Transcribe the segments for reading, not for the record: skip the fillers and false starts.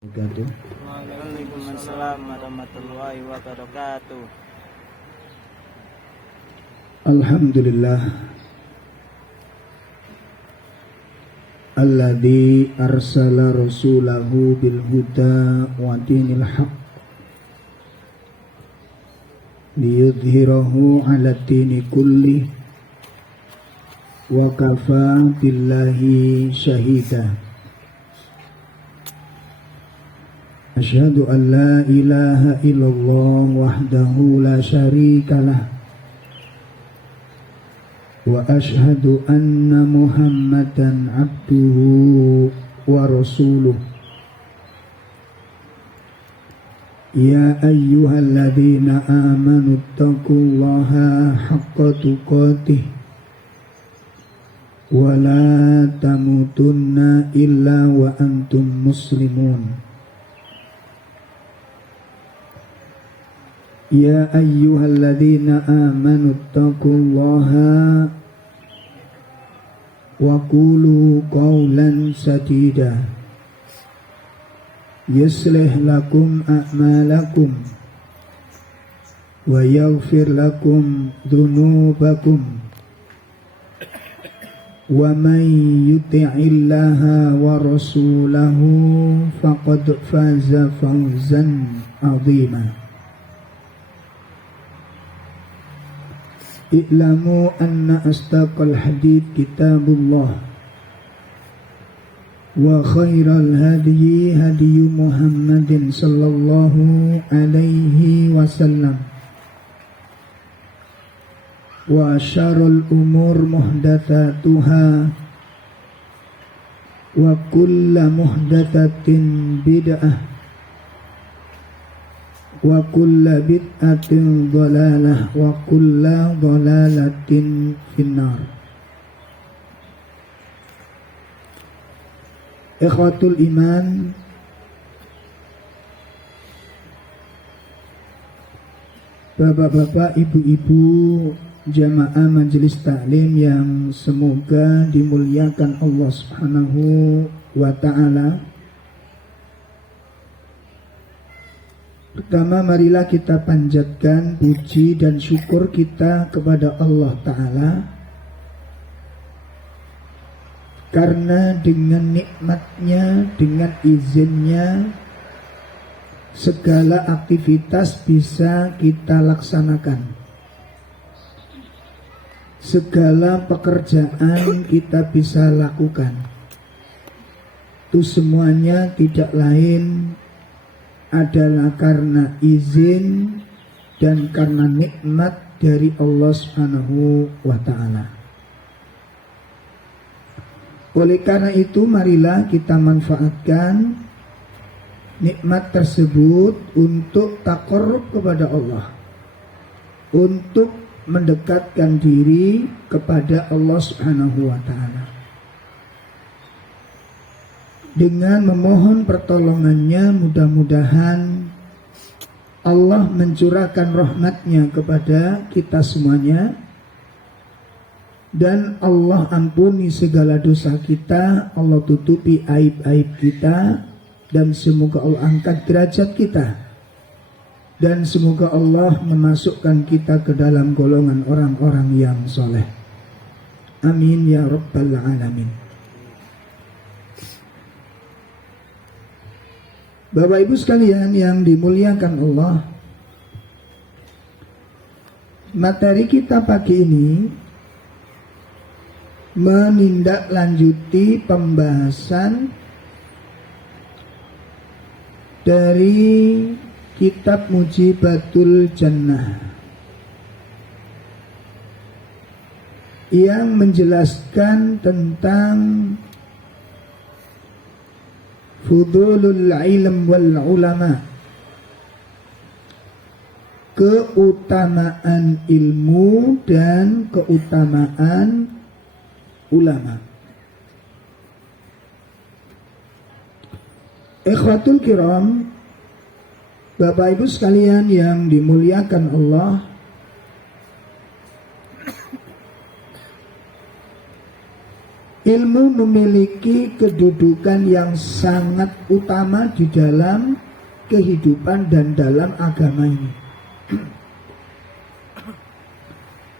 Waalaikumsalam warahmatullahi wabarakatuh. Alhamdulillah alladzi arsala rasulahu bil huda wa dinil haqq liyudhhirahu 'ala dini kulli wa kafa billahi syahida. Asyhadu an la ilaha illallah wahdahu la syarika lah wa asyhadu anna Muhammadan abduhu wa rasuluh. Ya ayyuhalladzina amanu taqullaha haqqa tuqatih wa la tamutunna illa wa antum muslimun. Ya ayyuhalladzina amanu taqullaha wa qulu qawlan sadida yuslih lakum a'malakum wa yaghfir lakum dhunubakum wa man yuti'illaha wa rasulahu faqad faza fawzan 'azima. I'lamu anna astaqal hadith kitabullah wa khairal hadyi hadyu Muhammadin sallallahu alaihi wasallam wa syarrul umur muhdatsatuha wa kullu muhdatsatin bid'ah wa kulla bid'atin dhalalah wa kulla dhalalatin finnar. Ikhwatul iman, bapak-bapak, ibu-ibu, jamaah majelis taklim yang semoga dimuliakan Allah Subhanahu wa ta'ala. Pertama, marilah kita panjatkan puji dan syukur kita kepada Allah Ta'ala, karena dengan nikmatnya, dengan izinnya, segala aktivitas bisa kita laksanakan, segala pekerjaan kita bisa lakukan. Itu semuanya tidak lain adalah karena izin dan karena nikmat dari Allah Subhanahu wa ta'ala. Oleh karena itu, marilah kita manfaatkan nikmat tersebut untuk taqarrub kepada Allah, untuk mendekatkan diri kepada Allah Subhanahu wa ta'ala, dengan memohon pertolongannya. Mudah-mudahan Allah mencurahkan rahmatnya kepada kita semuanya, dan Allah ampuni segala dosa kita, Allah tutupi aib-aib kita, dan semoga Allah angkat derajat kita, dan semoga Allah memasukkan kita ke dalam golongan orang-orang yang soleh. Amin ya rabbal alamin. Bapak Ibu sekalian yang dimuliakan Allah, materi kita pagi ini menindaklanjuti pembahasan dari kitab Mujibatul Jannah yang menjelaskan tentang fudulul ilm wal ulama, keutamaan ilmu dan keutamaan ulama. Ikhwatul kiram, Bapak Ibu sekalian yang dimuliakan Allah, ilmu memiliki kedudukan yang sangat utama di dalam kehidupan dan dalam agama ini.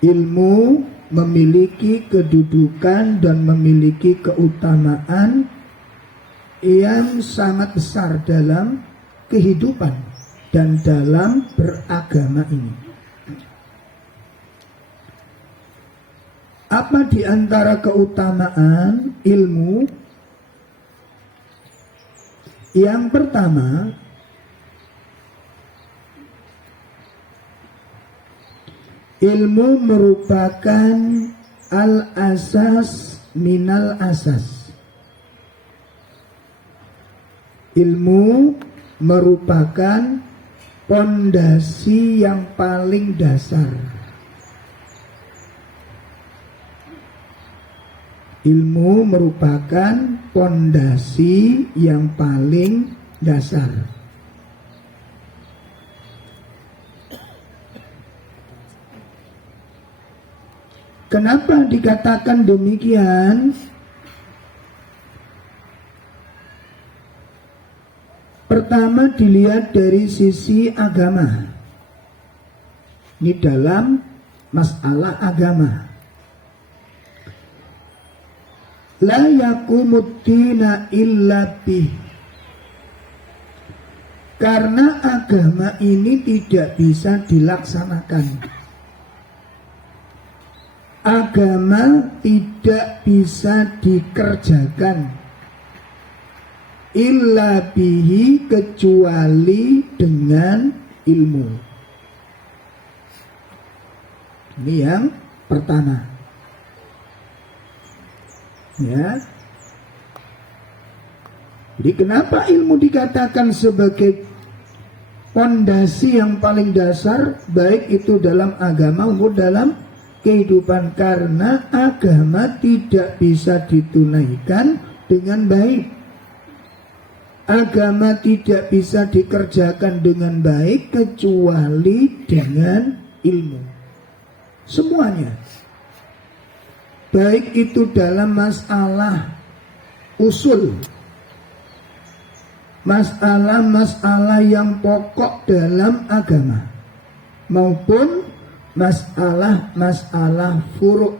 Ilmu memiliki kedudukan dan memiliki keutamaan yang sangat besar dalam kehidupan dan dalam beragama ini. Apa di antara keutamaan ilmu? Yang pertama, ilmu merupakan al-asas minal asas. Ilmu merupakan pondasi yang paling dasar. Ilmu merupakan pondasi yang paling dasar. Kenapa dikatakan demikian? Pertama, dilihat dari sisi agama. Ini dalam masalah agama. La yakumuddina illa bih. Karena agama ini tidak bisa dilaksanakan. Agama tidak bisa dikerjakan illa bihi, kecuali dengan ilmu. Ini yang pertama. Ya. Jadi kenapa ilmu dikatakan sebagai pondasi yang paling dasar, baik itu dalam agama maupun dalam kehidupan? Karena agama tidak bisa ditunaikan dengan baik. Agama tidak bisa dikerjakan dengan baik kecuali dengan ilmu. Semuanya. Baik itu dalam masalah usul, masalah-masalah yang pokok dalam agama, maupun masalah-masalah furu',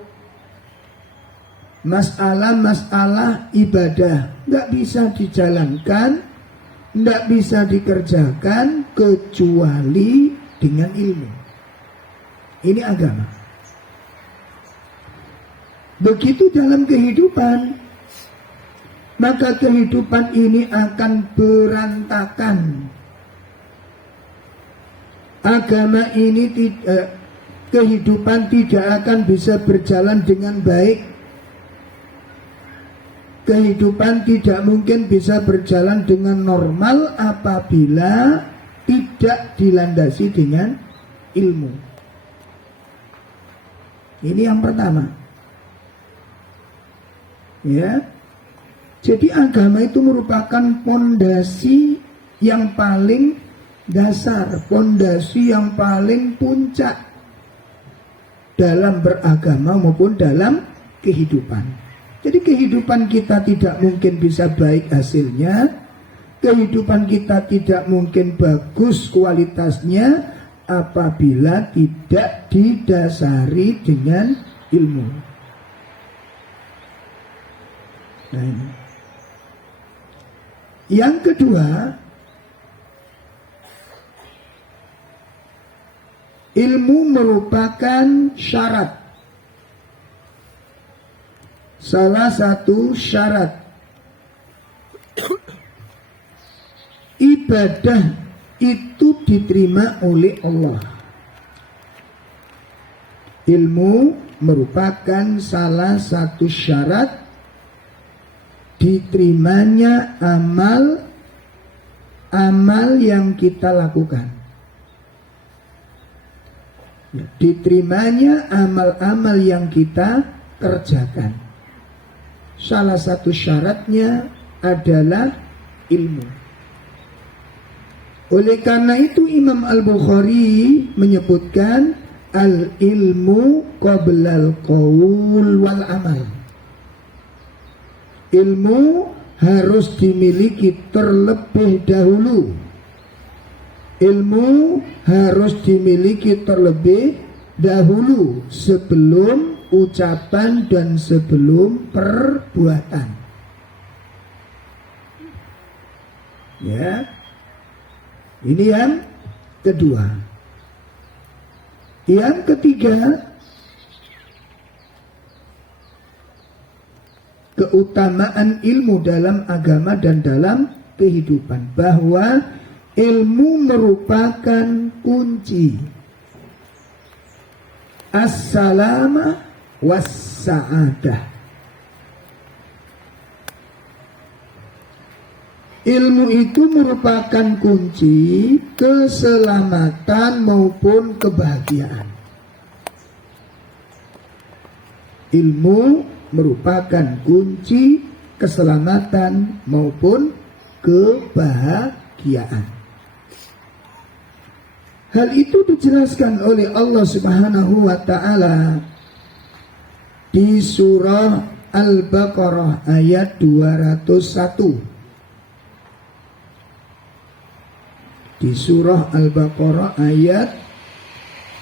masalah-masalah ibadah, nggak bisa dijalankan, nggak bisa dikerjakan kecuali dengan ilmu. Ini agama. Begitu dalam kehidupan, maka kehidupan ini akan berantakan. Agama ini kehidupan tidak akan bisa berjalan dengan baik. Kehidupan tidak mungkin bisa berjalan dengan normal apabila tidak dilandasi dengan ilmu. Ini yang pertama. Ya, jadi agama itu merupakan pondasi yang paling dasar, pondasi yang paling puncak dalam beragama maupun dalam kehidupan. Jadi kehidupan kita tidak mungkin bisa baik hasilnya, kehidupan kita tidak mungkin bagus kualitasnya apabila tidak didasari dengan ilmu. Nah, ini. Yang kedua, ilmu merupakan syarat. Salah satu syarat ibadah itu diterima oleh Allah. Ilmu merupakan salah satu syarat diterimanya amal yang kita lakukan. Diterimanya amal-amal yang kita kerjakan. Salah satu syaratnya adalah ilmu. Oleh karena itu Imam Al-Bukhari menyebutkan al-ilmu qoblal qaul wal amal. Ilmu harus dimiliki terlebih dahulu. Ilmu harus dimiliki terlebih dahulu sebelum ucapan dan sebelum perbuatan. Ya. Ini yang kedua. Yang ketiga, keutamaan ilmu dalam agama dan dalam kehidupan, bahwa ilmu merupakan kunci as-salama was-sa'adah. Ilmu itu merupakan kunci keselamatan maupun kebahagiaan. Ilmu merupakan kunci keselamatan maupun kebahagiaan. Hal itu dijelaskan oleh Allah Subhanahu wa taala di surah Al-Baqarah ayat 201. Di surah Al-Baqarah ayat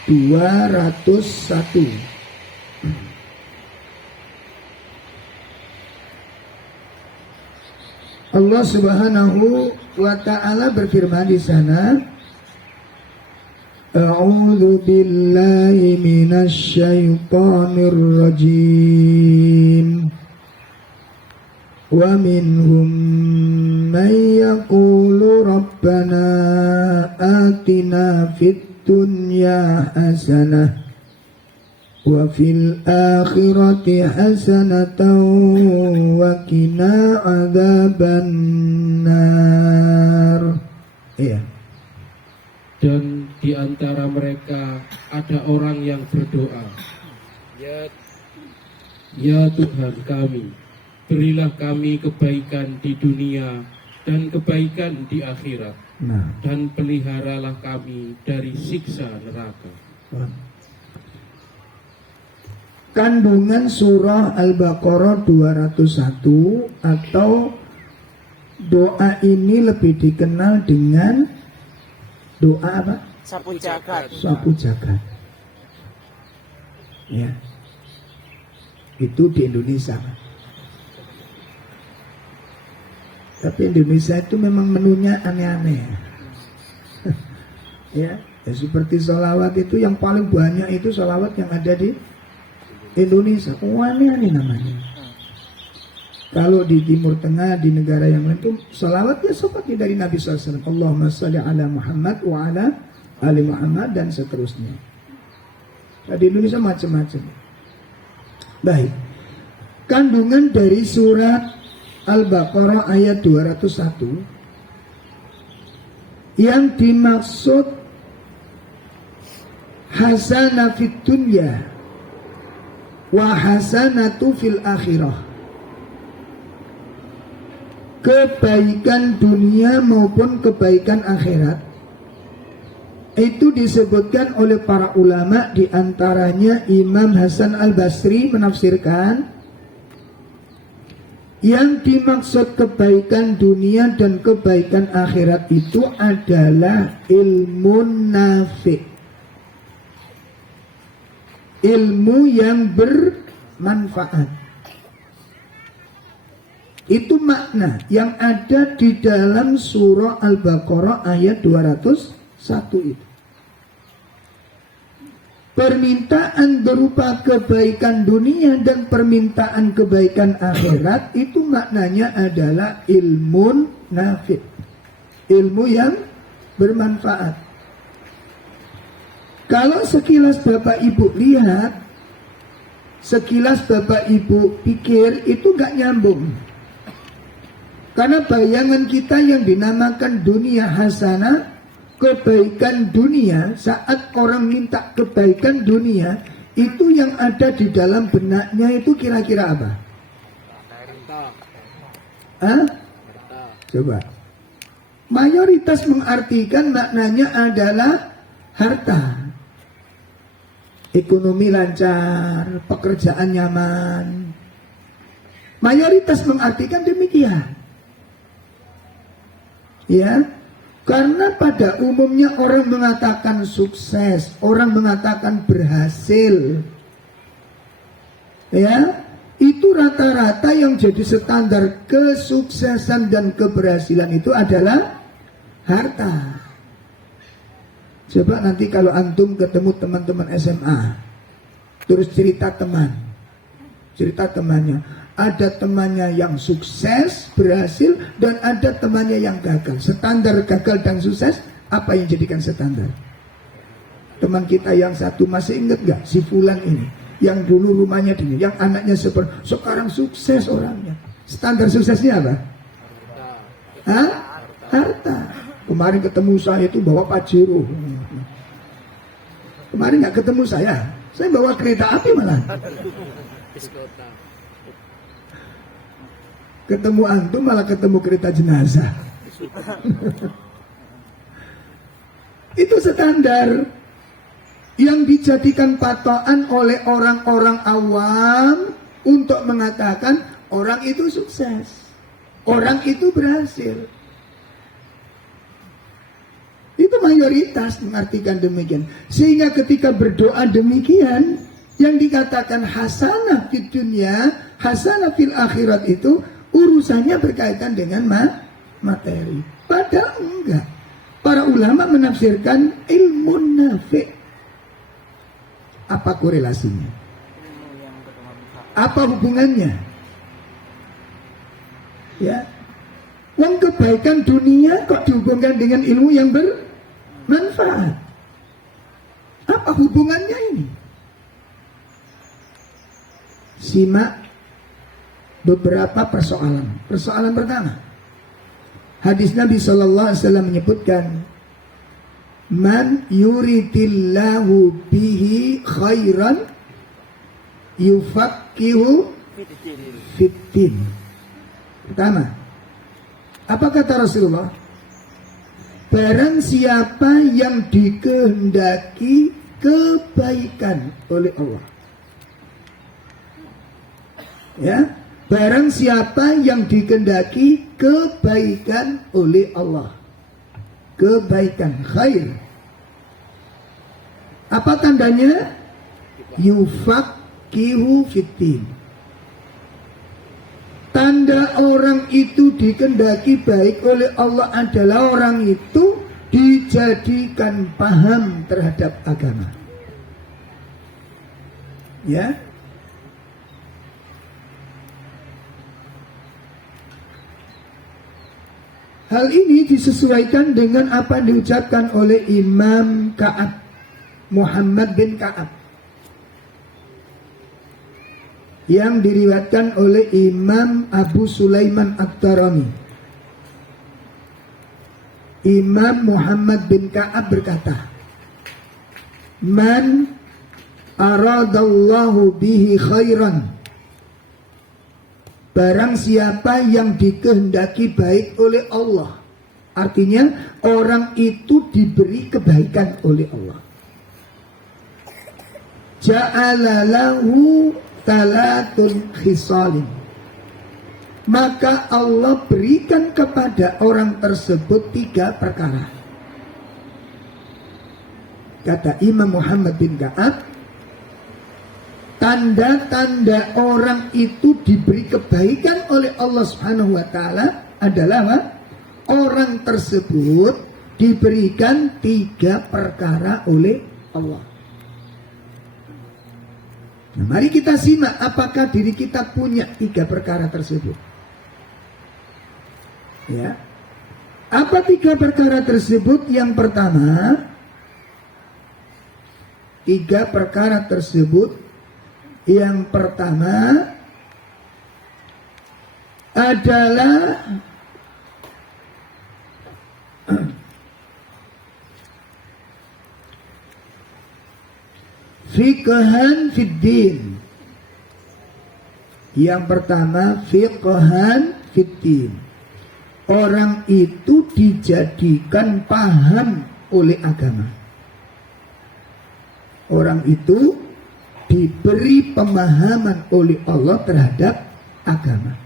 201. Allah Subhanahu wa taala berfirman di sana, A'udzu billahi minasy syaithanir rajim. Wa minhum man yaqulu rabbana atina fid dunya hasanah wa fil akhirati hasanatan wa qina adzabannar. Iya. Dan di antara mereka ada orang yang berdoa, Ya Tuhan kami, berilah kami kebaikan di dunia dan kebaikan di akhirat, dan peliharalah kami dari siksa neraka. Kandungan surah Al-Baqarah 201 atau doa ini lebih dikenal dengan doa apa? Sapu jagat. Sapu jagat. Ya. Itu di Indonesia. Tapi Indonesia itu memang menunya aneh-aneh. Ya, seperti sholawat itu yang paling banyak itu sholawat yang ada di Indonesia. Oh, aneh-aneh namanya. Kalau di Timur Tengah, di negara yang lain itu sholawatnya seperti dari Nabi SAW. Allahumma sholli ala Muhammad wa ala ali Muhammad dan seterusnya. Nah, di Indonesia macam-macam. Baik. Kandungan dari surat Al-Baqarah ayat 201 yang dimaksud hasanah fid dunya wa hasanatu fil akhirah, kebaikan dunia maupun kebaikan akhirat, itu disebutkan oleh para ulama, di antaranya Imam Hasan Al-Basri menafsirkan yang dimaksud kebaikan dunia dan kebaikan akhirat itu adalah ilmu nafi', ilmu yang bermanfaat. Itu makna yang ada di dalam surah Al-Baqarah ayat 201 itu. Permintaan berupa kebaikan dunia dan permintaan kebaikan akhirat itu maknanya adalah ilmu nafi', ilmu yang bermanfaat. Kalau sekilas Bapak Ibu lihat, sekilas Bapak Ibu pikir, itu gak nyambung. Karena bayangan kita yang dinamakan dunia hasanah, kebaikan dunia, saat orang minta kebaikan dunia, itu yang ada di dalam benaknya itu kira-kira apa? Hah? Coba. Mayoritas mengartikan maknanya adalah harta. Ekonomi lancar, pekerjaan nyaman. Mayoritas mengartikan demikian. Ya, karena pada umumnya orang mengatakan sukses, orang mengatakan berhasil. Ya, itu rata-rata yang jadi standar kesuksesan dan keberhasilan itu adalah harta. Coba nanti kalau antum ketemu teman-teman SMA, terus cerita temannya, ada temannya yang sukses, berhasil, dan ada temannya yang gagal. Standar gagal dan sukses, apa yang jadikan standar? Teman kita yang satu, masih ingat gak si Fulan ini, yang dulu rumahnya di, yang anaknya sekarang sukses orangnya. Standar suksesnya apa? Harta. Kemarin ketemu saya itu bawa Pajero. Kemarin nggak ketemu saya bawa kereta api malah. Ketemu antum malah ketemu kereta jenazah. Itu standar yang dijadikan patokan oleh orang-orang awam untuk mengatakan orang itu sukses, orang itu berhasil. Itu mayoritas mengartikan demikian. Sehingga ketika berdoa demikian, yang dikatakan hasanah di dunia, hasanah fil akhirat itu urusannya berkaitan dengan materi. Padahal enggak. Para ulama menafsirkan ilmu nafi'. Apa korelasinya? Apa hubungannya? Ya. Yang kebaikan dunia kok dihubungkan dengan ilmu yang bermanfaat. Apa hubungannya ini? Simak beberapa persoalan. Persoalan pertama, hadis Nabi SAW menyebutkan, man yuridillahu bihi khairan yufaqihu fiddin. Pertama, apa kata Rasulullah? Barang siapa yang dikehendaki kebaikan oleh Allah. Ya, barang siapa yang dikehendaki kebaikan oleh Allah. Kebaikan, khair. Apa tandanya? Yufaqihu fiddin. Tanda orang itu dikehendaki baik oleh Allah adalah orang itu dijadikan paham terhadap agama. Ya. Hal ini disesuaikan dengan apa yang diucapkan oleh Imam Ka'ab, Muhammad bin Ka'ab, yang diriwayatkan oleh Imam Abu Sulaiman Ad-Darimi. Imam Muhammad bin Ka'ab berkata, man aradallahu bihi khairan, barang siapa yang dikehendaki baik oleh Allah. Artinya orang itu diberi kebaikan oleh Allah. Ja'ala lahu talatun khisalin, maka Allah berikan kepada orang tersebut 3 perkara. Kata Imam Muhammad bin Ka'ab, tanda-tanda orang itu diberi kebaikan oleh Allah Subhanahu wa taala adalah apa? Orang tersebut diberikan 3 perkara oleh Allah. Nah, mari kita simak apakah diri kita punya 3 perkara tersebut. Ya. Apa 3 perkara tersebut? Yang pertama, 3 perkara tersebut, yang pertama adalah fiqhan fiddin. Yang pertama fiqhan fiddin. Orang itu dijadikan paham oleh agama. Orang itu diberi pemahaman oleh Allah terhadap agama.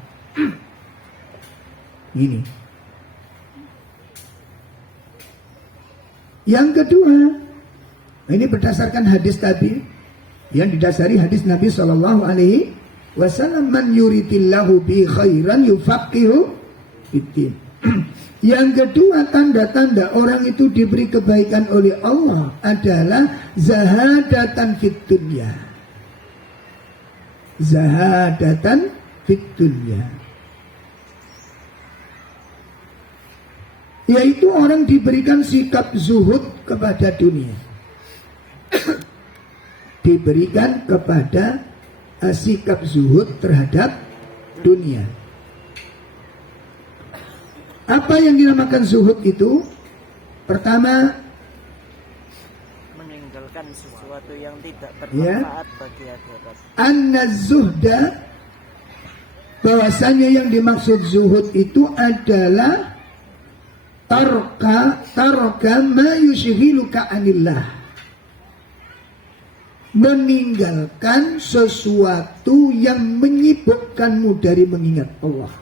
Ini. Yang kedua, ini berdasarkan hadis tadi yang didasari hadis Nabi Shallallahu Alaihi Wasallam, man yuridillahu bi khairan yufaqihu fiddin. Yang kedua, tanda-tanda orang itu diberi kebaikan oleh Allah adalah zahadatan fid dunya. Zahadatan fid dunya. Yaitu orang diberikan sikap zuhud kepada dunia. Diberikan kepada sikap zuhud terhadap dunia. Apa yang dinamakan zuhud itu? Pertama, meninggalkan sesuatu yang tidak bermanfaat bagi akhirat. An-zuhda, bahwasanya yang dimaksud zuhud itu adalah tarka ma yushghiluka anillah, meninggalkan sesuatu yang menyibukkanmu dari mengingat Allah.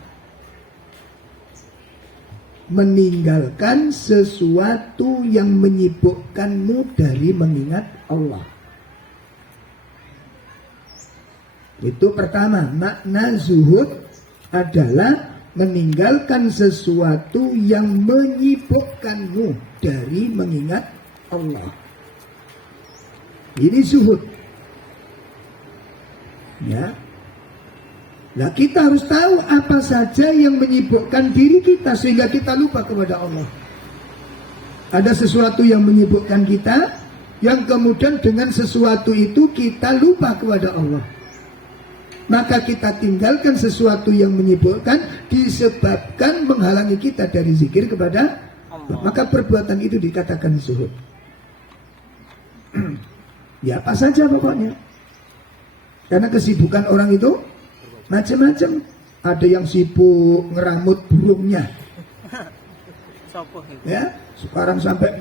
Meninggalkan sesuatu yang menyibukkanmu dari mengingat Allah. Itu pertama, makna zuhud adalah meninggalkan sesuatu yang menyibukkanmu dari mengingat Allah. Ini zuhud. Ya. Nah, kita harus tahu apa saja yang menyibukkan diri kita sehingga kita lupa kepada Allah. Ada sesuatu yang menyibukkan kita, yang kemudian dengan sesuatu itu kita lupa kepada Allah. Maka kita tinggalkan sesuatu yang menyibukkan disebabkan menghalangi kita dari zikir kepada Allah. Maka perbuatan itu dikatakan zuhud. Ya apa saja pokoknya. Karena kesibukan orang itu macam-macam. Ada yang sibuk ngeramut burungnya. Ya, sekarang sampai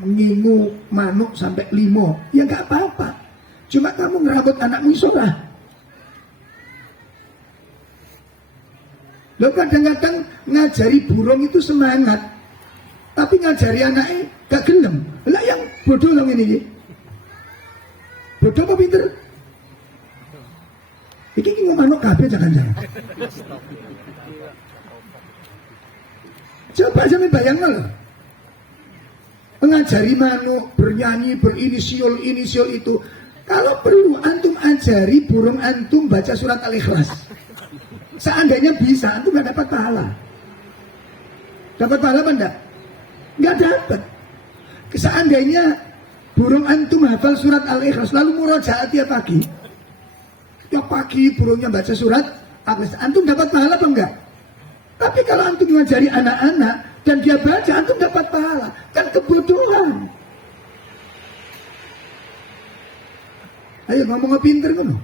ngingu manuk sampai 5. Ya nggak apa-apa. Cuma kamu ngeramut anakmu isolah. Loh, kadang-kadang ngajari burung itu semangat, tapi ngajari anaknya gak gelem. Lah yang bodoh loh ini. Bodoh apa pinter? Iki manuk kabeh jangan-jangan. Coba jangan bayangkan loh. Mengajari manuk bernyanyi berinisial itu. Kalau perlu antum ajari burung antum baca surat Al-Ikhlas. Seandainya bisa, antum gak dapat pahala. Dapat pahala apa enggak? Gak dapat. Seandainya burung antum hafal surat Al-Ikhlas lalu murojaah tiap pagi. Tiap pagi burungnya baca surat Al-Ikhlas, antum dapat pahala apa enggak? Tapi kalau antum ngajari anak-anak dan dia baca, antum dapat pahala. Kan kebodohan. Ayo ngomong pinter ngomong.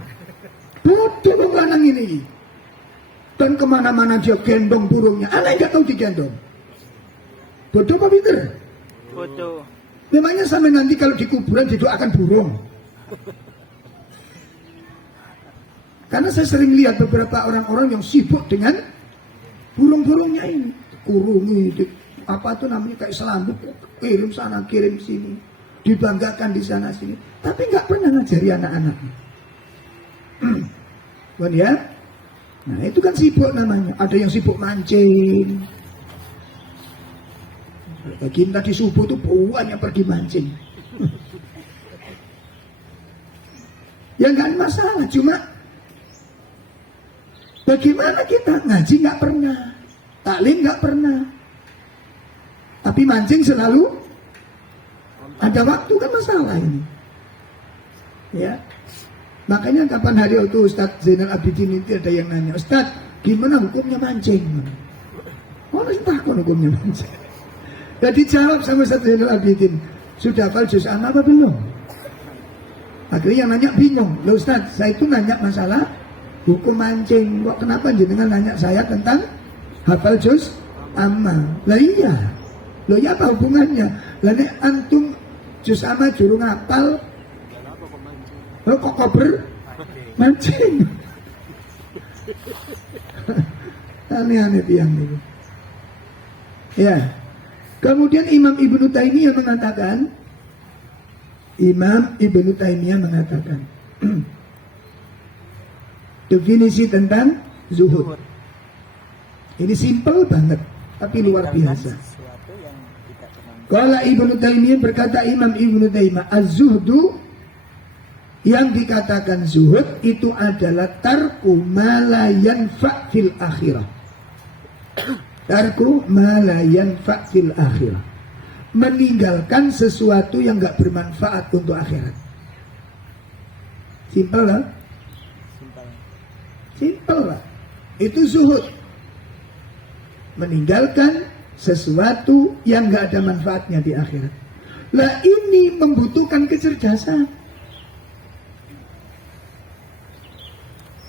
Bodoh bang lanang ini. Dan kemana-mana dia gendong burungnya. Anak nggak tahu digendong. Bodoh apa pinter? Bodoh. Memangnya sampai nanti kalau di kuburan didoakan burung. Karena saya sering lihat beberapa orang-orang yang sibuk dengan burung-burungnya ini. Kurungi, apa itu namanya kayak selambut, kirim sana, kirim sini, dibanggakan di sana sini. Tapi nggak pernah ngajari anak-anaknya. Bukan ya? Nah itu kan sibuk namanya. Ada yang sibuk mancing. Kita di subuh tuh banyak pergi mancing. Ya nggak masalah, cuma bagaimana kita ngaji nggak pernah, taklim nggak pernah, tapi mancing selalu ada waktu, kan masalah ini. Ya. Makanya kapan hari itu Ustadz Zainal Abidin itu ada yang nanya, Ustadz gimana hukumnya mancing? Oh masih takut hukumnya mancing. Jadi jawab sama Ustadz Zainal Abidin, sudah hafal juz amma apa belum? Akhirnya yang nanya bingung, loh Ustadz saya itu nanya masalah hukum mancing, kok kenapa jenengan nanya saya tentang hafal juz amma? Lah iya, loh ya apa hubungannya? Lah nek antum juz amma jurung hafal, lo kok kober mancing? Aneh-aneh tiang itu. Ya. Kemudian Imam Ibnu Taimiyah mengatakan, definisi tentang zuhud. Ini simpel banget, tapi luar biasa. Sesuatu yang tidak bermanfaat. Qala Ibnu Taimiyah, berkata Imam Ibnu Taimiyah, az-zuhdu, yang dikatakan zuhud itu adalah tarku ma la yanfa' fil akhirah. Tarku ma la yanfa' fil akhirah. Meninggalkan sesuatu yang enggak bermanfaat untuk akhirat. Simpel lah. Simpel lah. Itu zuhud. Meninggalkan sesuatu yang enggak ada manfaatnya di akhirat. Lah ini membutuhkan kecerdasan.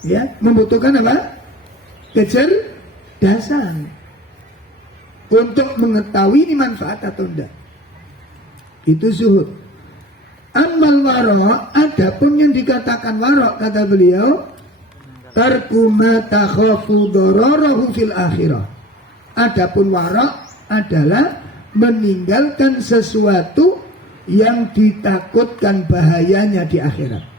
Ya, membutuhkan apa? Kecerdasan untuk mengetahui ini manfaat atau enggak. Itu zuhud. Amal waro, adapun yang dikatakan waro, kata beliau, tarku ma takhafu dararahu fil akhirah. Adapun waro adalah meninggalkan sesuatu yang ditakutkan bahayanya di akhirat.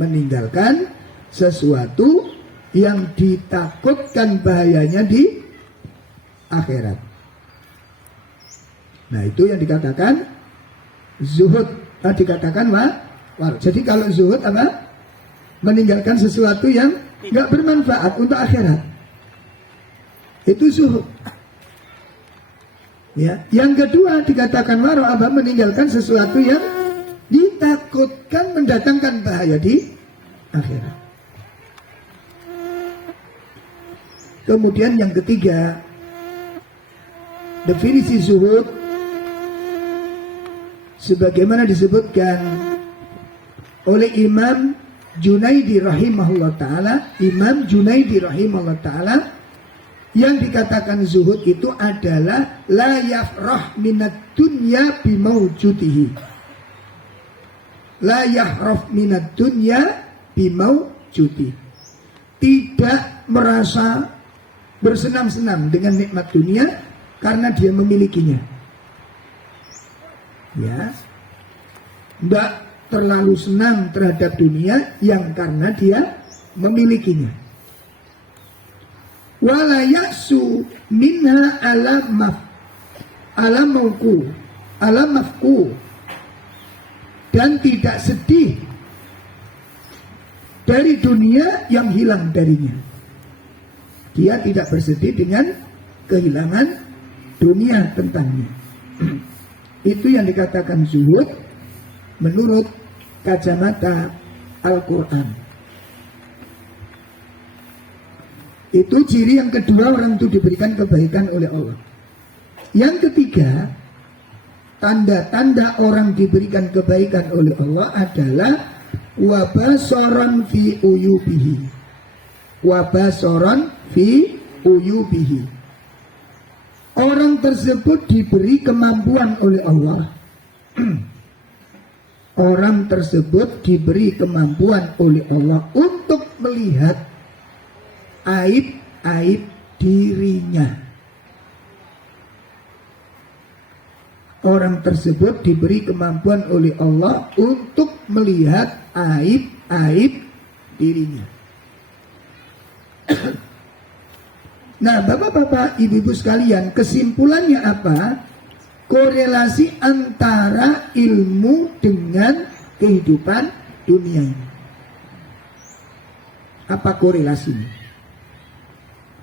Meninggalkan sesuatu yang ditakutkan bahayanya di akhirat. Nah, itu yang dikatakan zuhud. Dikatakan war. Jadi kalau zuhud apa? Meninggalkan sesuatu yang nggak bermanfaat untuk akhirat. Itu zuhud. Ya. Yang kedua dikatakan waro apa? Meninggalkan sesuatu yang ditakutkan mendatangkan bahaya di akhirat. Kemudian yang ketiga, definisi zuhud sebagaimana disebutkan oleh Imam Junaidi rahimahullah ta'ala. Imam Junaidi rahimahullah ta'ala, yang dikatakan zuhud itu adalah la yafrah minad dunya bimawjudihi. La yahraf minad dunya bimawjudi. Tidak merasa bersenang-senang dengan nikmat dunia karena dia memilikinya. Ya. Tidak terlalu senang terhadap dunia yang karena dia memilikinya. Wala yasu minha ala mafku. Dan tidak sedih dari dunia yang hilang darinya. Dia tidak bersedih dengan kehilangan dunia tentangnya. Itu yang dikatakan zuhud menurut kacamata Al-Quran. Itu ciri yang kedua, orang itu diberikan kebaikan oleh Allah. Yang ketiga, tanda-tanda orang diberikan kebaikan oleh Allah adalah wabasoron fi uyubihi. Wabasoron fi uyubihi. Orang tersebut diberi kemampuan oleh Allah. Orang tersebut diberi kemampuan oleh Allah untuk melihat aib-aib dirinya. Orang tersebut diberi kemampuan oleh Allah untuk melihat aib-aib dirinya. Nah, bapak-bapak, ibu-ibu sekalian, kesimpulannya apa? Korelasi antara ilmu dengan kehidupan dunia ini. Apa korelasinya?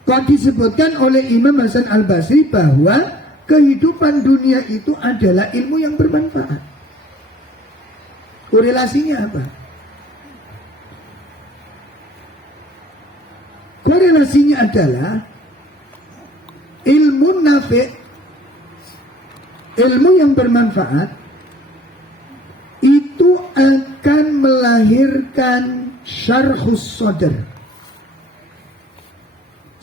Kok disebutkan oleh Imam Hasan Al-Basri bahwa kehidupan dunia itu adalah ilmu yang bermanfaat. Korelasinya apa? Korelasinya adalah ilmu nafi', ilmu yang bermanfaat itu akan melahirkan syarhus sadr.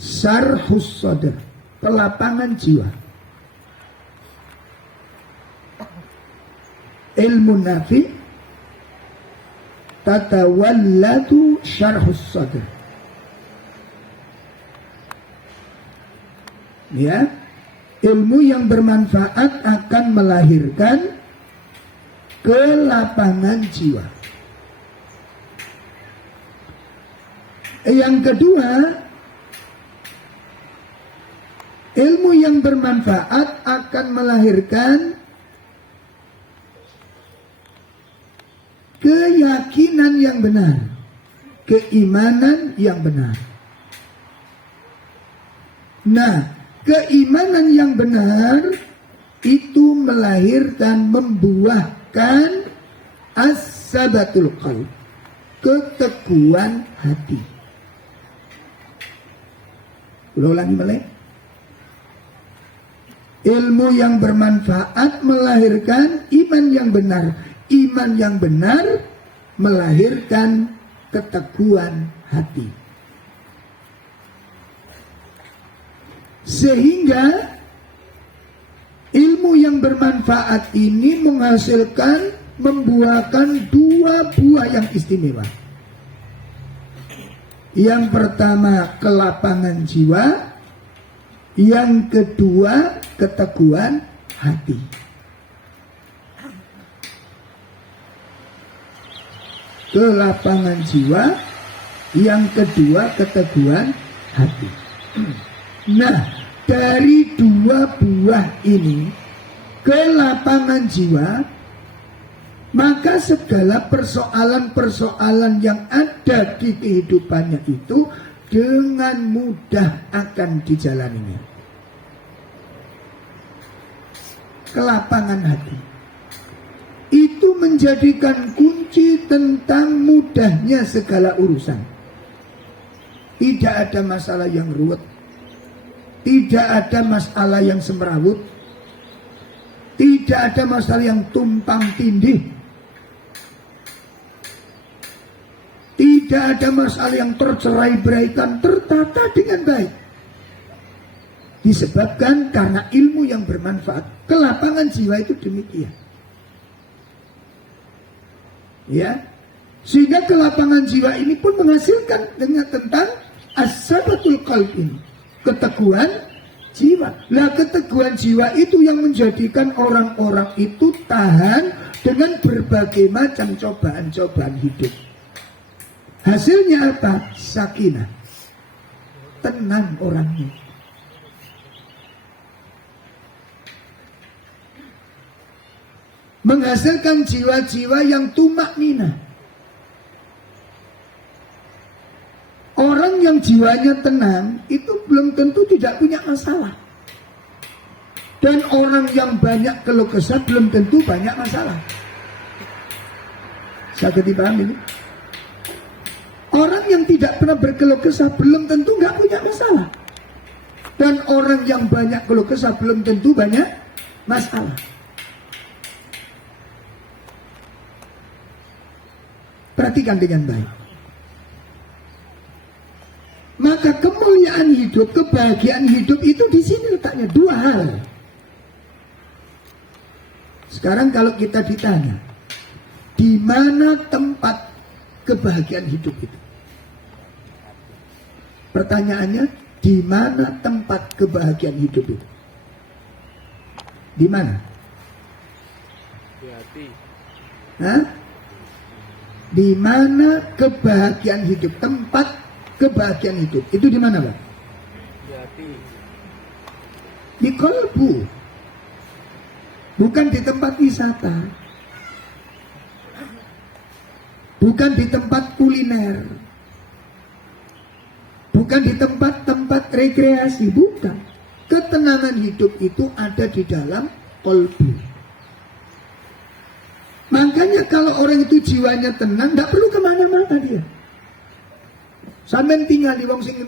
Syarhus sadr, kelapangan jiwa. Ilmu nafi tatawallatu syarhus sadr. Ya, ilmu yang bermanfaat akan melahirkan kelapangan jiwa. Yang kedua, ilmu yang bermanfaat akan melahirkan keyakinan yang benar, keimanan yang benar. Nah, keimanan yang benar itu melahirkan, membuahkan as-sabatul qalb, keteguhan hati. Ulangi balik. Ilmu yang bermanfaat melahirkan iman yang benar. Iman yang benar melahirkan keteguhan hati. Sehingga ilmu yang bermanfaat ini menghasilkan, membuahkan dua buah yang istimewa. Yang pertama kelapangan jiwa, yang kedua keteguhan hati. Kelapangan jiwa, yang kedua keteguhan hati. Nah, dari dua buah ini, kelapangan jiwa, maka segala persoalan-persoalan yang ada di kehidupannya itu dengan mudah akan dijalaninya. Kelapangan hati itu menjadikan kunci tentang mudahnya segala urusan. Tidak ada masalah yang ruwet, tidak ada masalah yang semrawut, tidak ada masalah yang tumpang tindih, tidak ada masalah yang tercerai-beraikan, tertata dengan baik. Disebabkan karena ilmu yang bermanfaat. Kelapangan jiwa itu demikian. Ya, sehingga kelapangan jiwa ini pun menghasilkan dengan tentang as-sabatul qalb ini, keteguhan jiwa. Nah, keteguhan jiwa itu yang menjadikan orang-orang itu tahan dengan berbagai macam cobaan-cobaan hidup. Hasilnya apa? Sakinah, tenang orangnya. Menghasilkan jiwa-jiwa yang tumak nina. Orang yang jiwanya tenang itu belum tentu tidak punya masalah. Dan orang yang banyak keluh kesah belum tentu banyak masalah. Saya dipahami ini? Orang yang tidak pernah berkeluh kesah belum tentu nggak punya masalah. Dan orang yang banyak keluh kesah belum tentu banyak masalah. Perhatikan dengan baik. Maka kemuliaan hidup, kebahagiaan hidup itu di sini letaknya dua hal. Sekarang kalau kita ditanya, di mana tempat kebahagiaan hidup itu? Pertanyaannya, di mana tempat kebahagiaan hidup itu? Di mana? Di hati. Hah? Di mana kebahagiaan hidup? Tempat kebahagiaan hidup itu di mana, Pak? Di hati. Di kalbu. Bukan di tempat wisata. Bukan di tempat kuliner. Bukan di tempat-tempat rekreasi, bukan. Ketenangan hidup itu ada di dalam kalbu. Makanya kalau orang itu jiwanya tenang, nggak perlu kemana-mana dia. Sampai tinggal di wong sing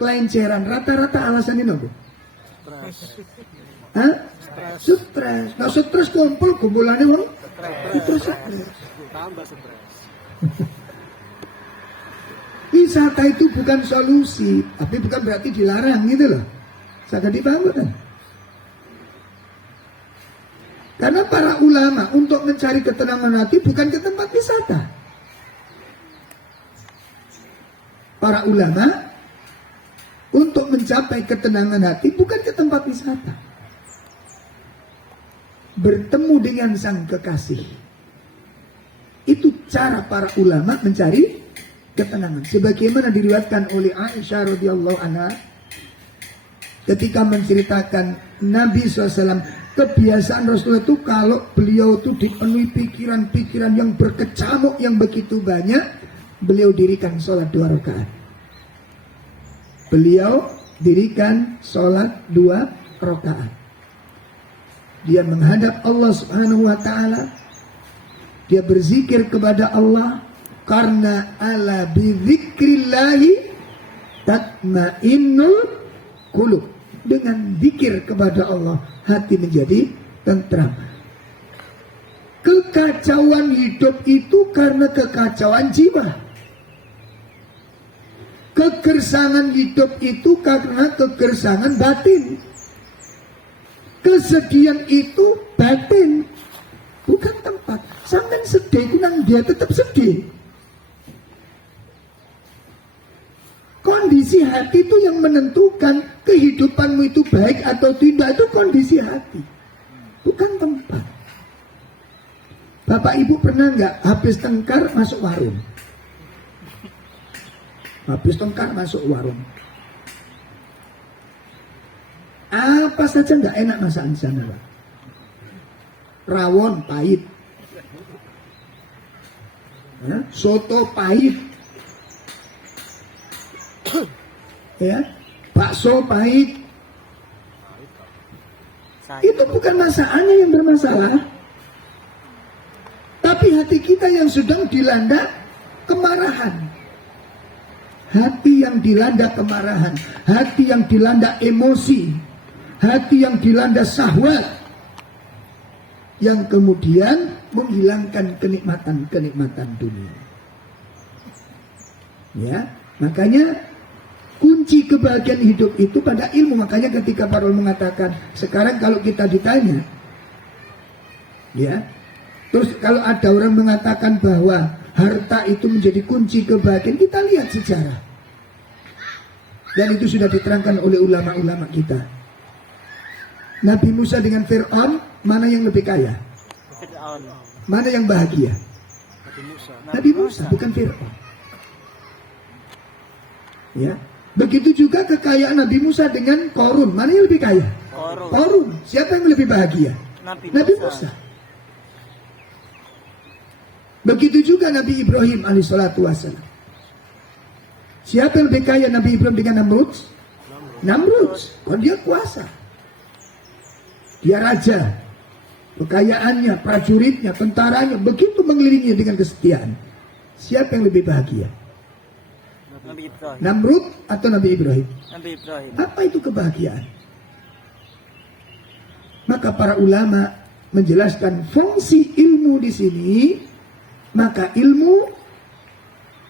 kelenceran, rata-rata alasannya apa? Stres. Hah? Stres. Nah, stres kumpul kumpulannya wong itu stres. Tambah stres. Wisata itu bukan solusi, tapi bukan berarti dilarang gitu loh. Saya dipaham kan? Karena para ulama untuk mencari ketenangan hati bukan ke tempat wisata. para ulama untuk mencapai ketenangan hati bukan ke tempat wisata. Bertemu dengan sang kekasih. Itu cara para ulama mencari ketenangan. Sebagaimana diriwayatkan oleh Aisyah radhiyallahu anha ketika menceritakan Nabi SAW, kebiasaan Rasulullah itu kalau beliau itu dipenuhi pikiran-pikiran yang berkecamuk yang begitu banyak, beliau dirikan sholat 2 rakaat. Beliau dirikan sholat 2 rakaat. Dia menghadap Allah Subhanahu wa ta'ala. Dia berzikir kepada Allah. Karena ala bidzikrillahi tatmainnul qulub. Dengan zikir kepada Allah, hati menjadi tentram. Kekacauan hidup itu karena kekacauan jiwa. Kegersangan hidup itu karena kegersangan batin. Kesedihan itu batin, bukan tempat. Sampai sedih itu nang dia tetap sedih. Kondisi hati itu yang menentukan kehidupanmu itu baik atau tidak, itu kondisi hati, bukan tempat. Bapak ibu pernah nggak habis tengkar masuk warung? Habis tengkar masuk warung. Apa saja nggak enak masakan di sana, Pak. Rawon pahit, ya, soto pahit, ya, bakso pahit. Itu bukan masalahnya yang bermasalah, tapi hati kita yang sedang dilanda kemarahan. Hati yang dilanda kemarahan, hati yang dilanda emosi, hati yang dilanda syahwat, yang kemudian menghilangkan kenikmatan-kenikmatan dunia. Ya, makanya kunci kebahagiaan hidup itu pada ilmu. Makanya ketika para ulama mengatakan, sekarang kalau kita ditanya, ya, terus kalau ada orang mengatakan bahwa harta itu menjadi kunci kebahagiaan, kita lihat sejarah. Dan itu sudah diterangkan oleh ulama-ulama kita. Nabi Musa dengan Fir'aun, mana yang lebih kaya? Fir'aun. Mana yang bahagia? Nabi Musa, bukan Fir'aun. Ya, begitu juga kekayaan Nabi Musa dengan Qarun, mana yang lebih kaya? Qarun. Siapa yang lebih bahagia? Nabi Musa. Begitu juga Nabi Ibrahim alaihissalatu wassalam. Siapa yang lebih kaya Nabi Ibrahim dengan Namrud? Namrud. Oh, dia kuasa. Dia raja. Kekayaannya, prajuritnya, tentaranya begitu mengelilinginya dengan kesetiaan. Siapa yang lebih bahagia? Nabi Ibrahim. Namrud atau Nabi Ibrahim? Nabi Ibrahim. Apa itu kebahagiaan? Maka para ulama menjelaskan fungsi ilmu di sini. Maka ilmu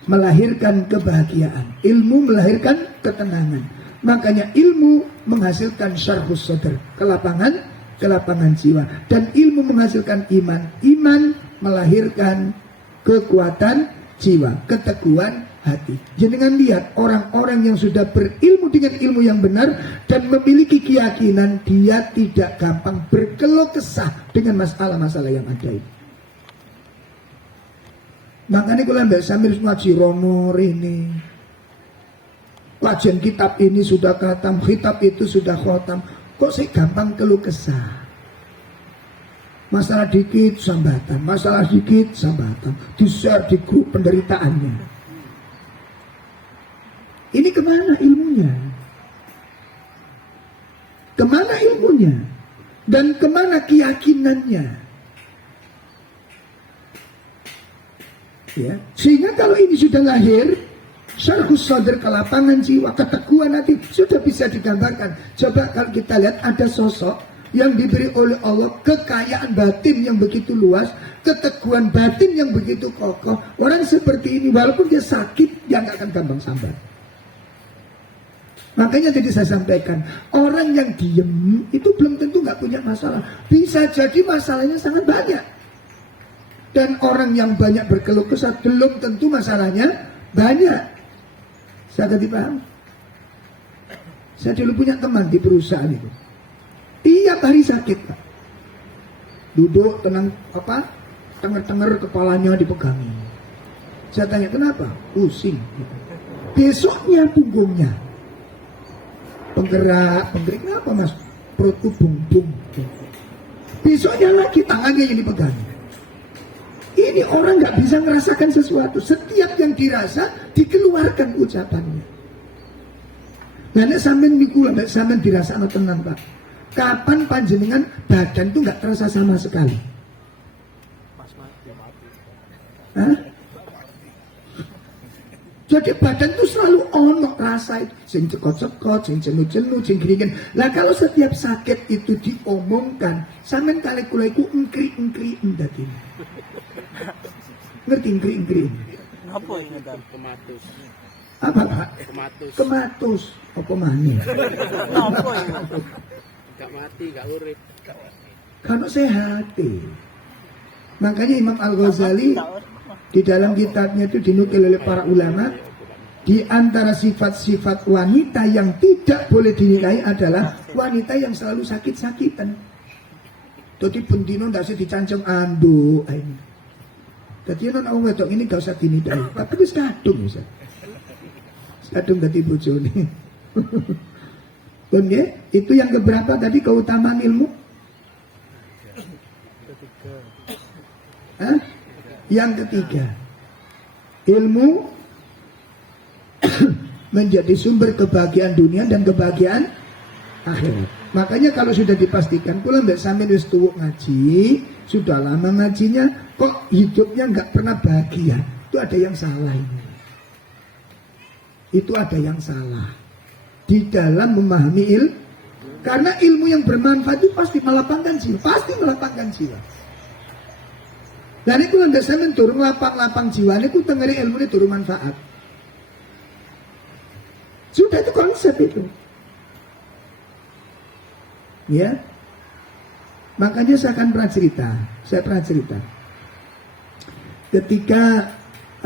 melahirkan kebahagiaan, ilmu melahirkan ketenangan. Makanya ilmu menghasilkan syarhus sadr, kelapangan jiwa, dan ilmu menghasilkan iman. Iman melahirkan kekuatan jiwa, keteguhan hati. Jangan lihat orang-orang yang sudah berilmu dengan ilmu yang benar dan memiliki keyakinan, dia tidak gampang berkeluh kesah dengan masalah-masalah yang ada ini. Makanya kalau Mbak Samir ngaji rono ini, kajian kitab ini sudah khatam, kitab itu sudah khatam, kok sih gampang keluh kesah? Masalah dikit sambatan, masalah dikit sambatan, di-share di grup penderitaannya. Ini kemana ilmunya? Kemana ilmunya? Dan kemana keyakinannya? Ya, sehingga kalau ini sudah lahir, syarhus sadr, kelapangan jiwa, keteguhan hati, sudah bisa digambarkan. Coba kalau kita lihat ada sosok yang diberi oleh Allah kekayaan batin yang begitu luas, keteguhan batin yang begitu kokoh. Orang seperti ini walaupun dia sakit, dia nggak akan gampang sambat. Makanya tadi saya sampaikan, orang yang diem itu belum tentu nggak punya masalah. Bisa jadi masalahnya sangat banyak. Dan orang yang banyak berkeluh kesah belum tentu masalahnya banyak. Saya dipaham. Saya dulu punya teman di perusahaan itu. Tiap hari sakit, Pak. Duduk tenang tenger-tenger kepalanya dipegangi. Saya tanya kenapa? Pusing. Besoknya punggungnya penggerak, kenapa mas? Perutku bung-bung. Besoknya lagi tangannya yang dipegangi. Ini orang nggak bisa merasakan sesuatu. Setiap yang dirasa dikeluarkan ucapannya. Nah, sampean niku lek sampean dirasakno tenan, Pak. Kapan panjenengan badan itu nggak terasa sama sekali? Hah? Jadi badan itu selalu ono rasa itu, sing cekot-cekot, sing jenuh-jenuh, sing gini-gini. Lah kalau setiap sakit itu diomongkan, sampean kali kula iku engkri-engkri ndaki. Ngerti engkri-engkri? Apa ini kan? Kematus. Apa, Pak? Kematus. Kematus. Apa maneh? Apa ini? Gak mati, gak urip. Kalau sehat. Makanya Imam Al-Ghazali di dalam kitabnya itu dinukil oleh para ulama, di antara sifat-sifat wanita yang tidak boleh dinikahi adalah wanita yang selalu sakit-sakitan. Jadi bendino ndak usah dicancem anduk ini. Jadi ana wong wedok ini gak usah dinikahi, tapi wis kadung Ustaz. Kadung dadi bojone. Oke, itu yang keberapa tadi keutamaan ilmu? Hah? Yang ketiga, ilmu menjadi sumber kebahagiaan dunia dan kebahagiaan akhirat. Makanya kalau sudah dipastikan, kalau mbak sampai wis tuwuk ngaji, sudah lama ngajinya, kok hidupnya nggak pernah bahagia, itu ada yang salah ini. Itu ada yang salah di dalam memahami ilmu. Karena ilmu yang bermanfaat itu pasti melapangkan jiwa, pasti melapangkan jiwa. Dan itu anda saya turun lapang-lapang jiwa ini, itu tengeri ilmu ini turun manfaat. Sudah itu konsep itu. Ya, makanya saya akan pernah cerita. Ketika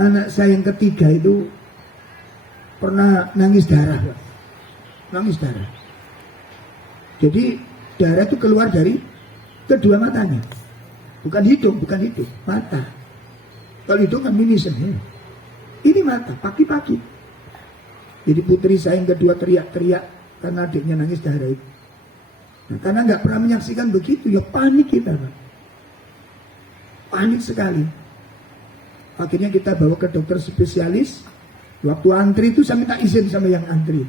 anak saya yang ketiga itu pernah nangis darah. Jadi darah itu keluar dari kedua matanya. Bukan hidung, mata. Kalau hidung kan minisan. Ini mata, pagi-pagi. Jadi putri saya yang kedua teriak-teriak karena adiknya nangis darah itu. Nah, karena nggak pernah menyaksikan begitu, ya panik kita, Pak. Panik sekali. Akhirnya kita bawa ke dokter spesialis. Waktu antri itu saya minta izin sama yang antri.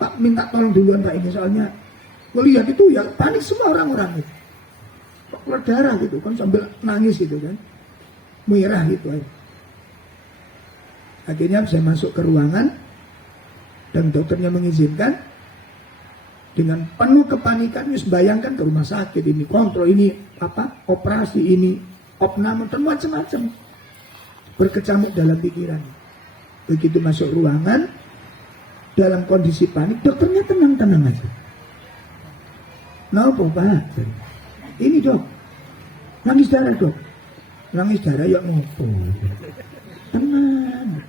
Pak, minta tolong duluan Pak ini, soalnya melihat itu ya panik semua orang-orang itu. Keluar darah gitu kan, sambil nangis gitu kan, merah gitu aja. Akhirnya saya masuk ke ruangan dan dokternya mengizinkan. Dengan penuh kepanikan, wis bayangkan ke rumah sakit ini, kontrol ini operasi ini, opname dan macam-macam berkecamuk dalam pikiran. Begitu masuk ruangan dalam kondisi panik, dokternya tenang-tenang aja. Kenapa Pak? Ini dok, nangis darah dok. Nangis darah ya ngopo. Tenang.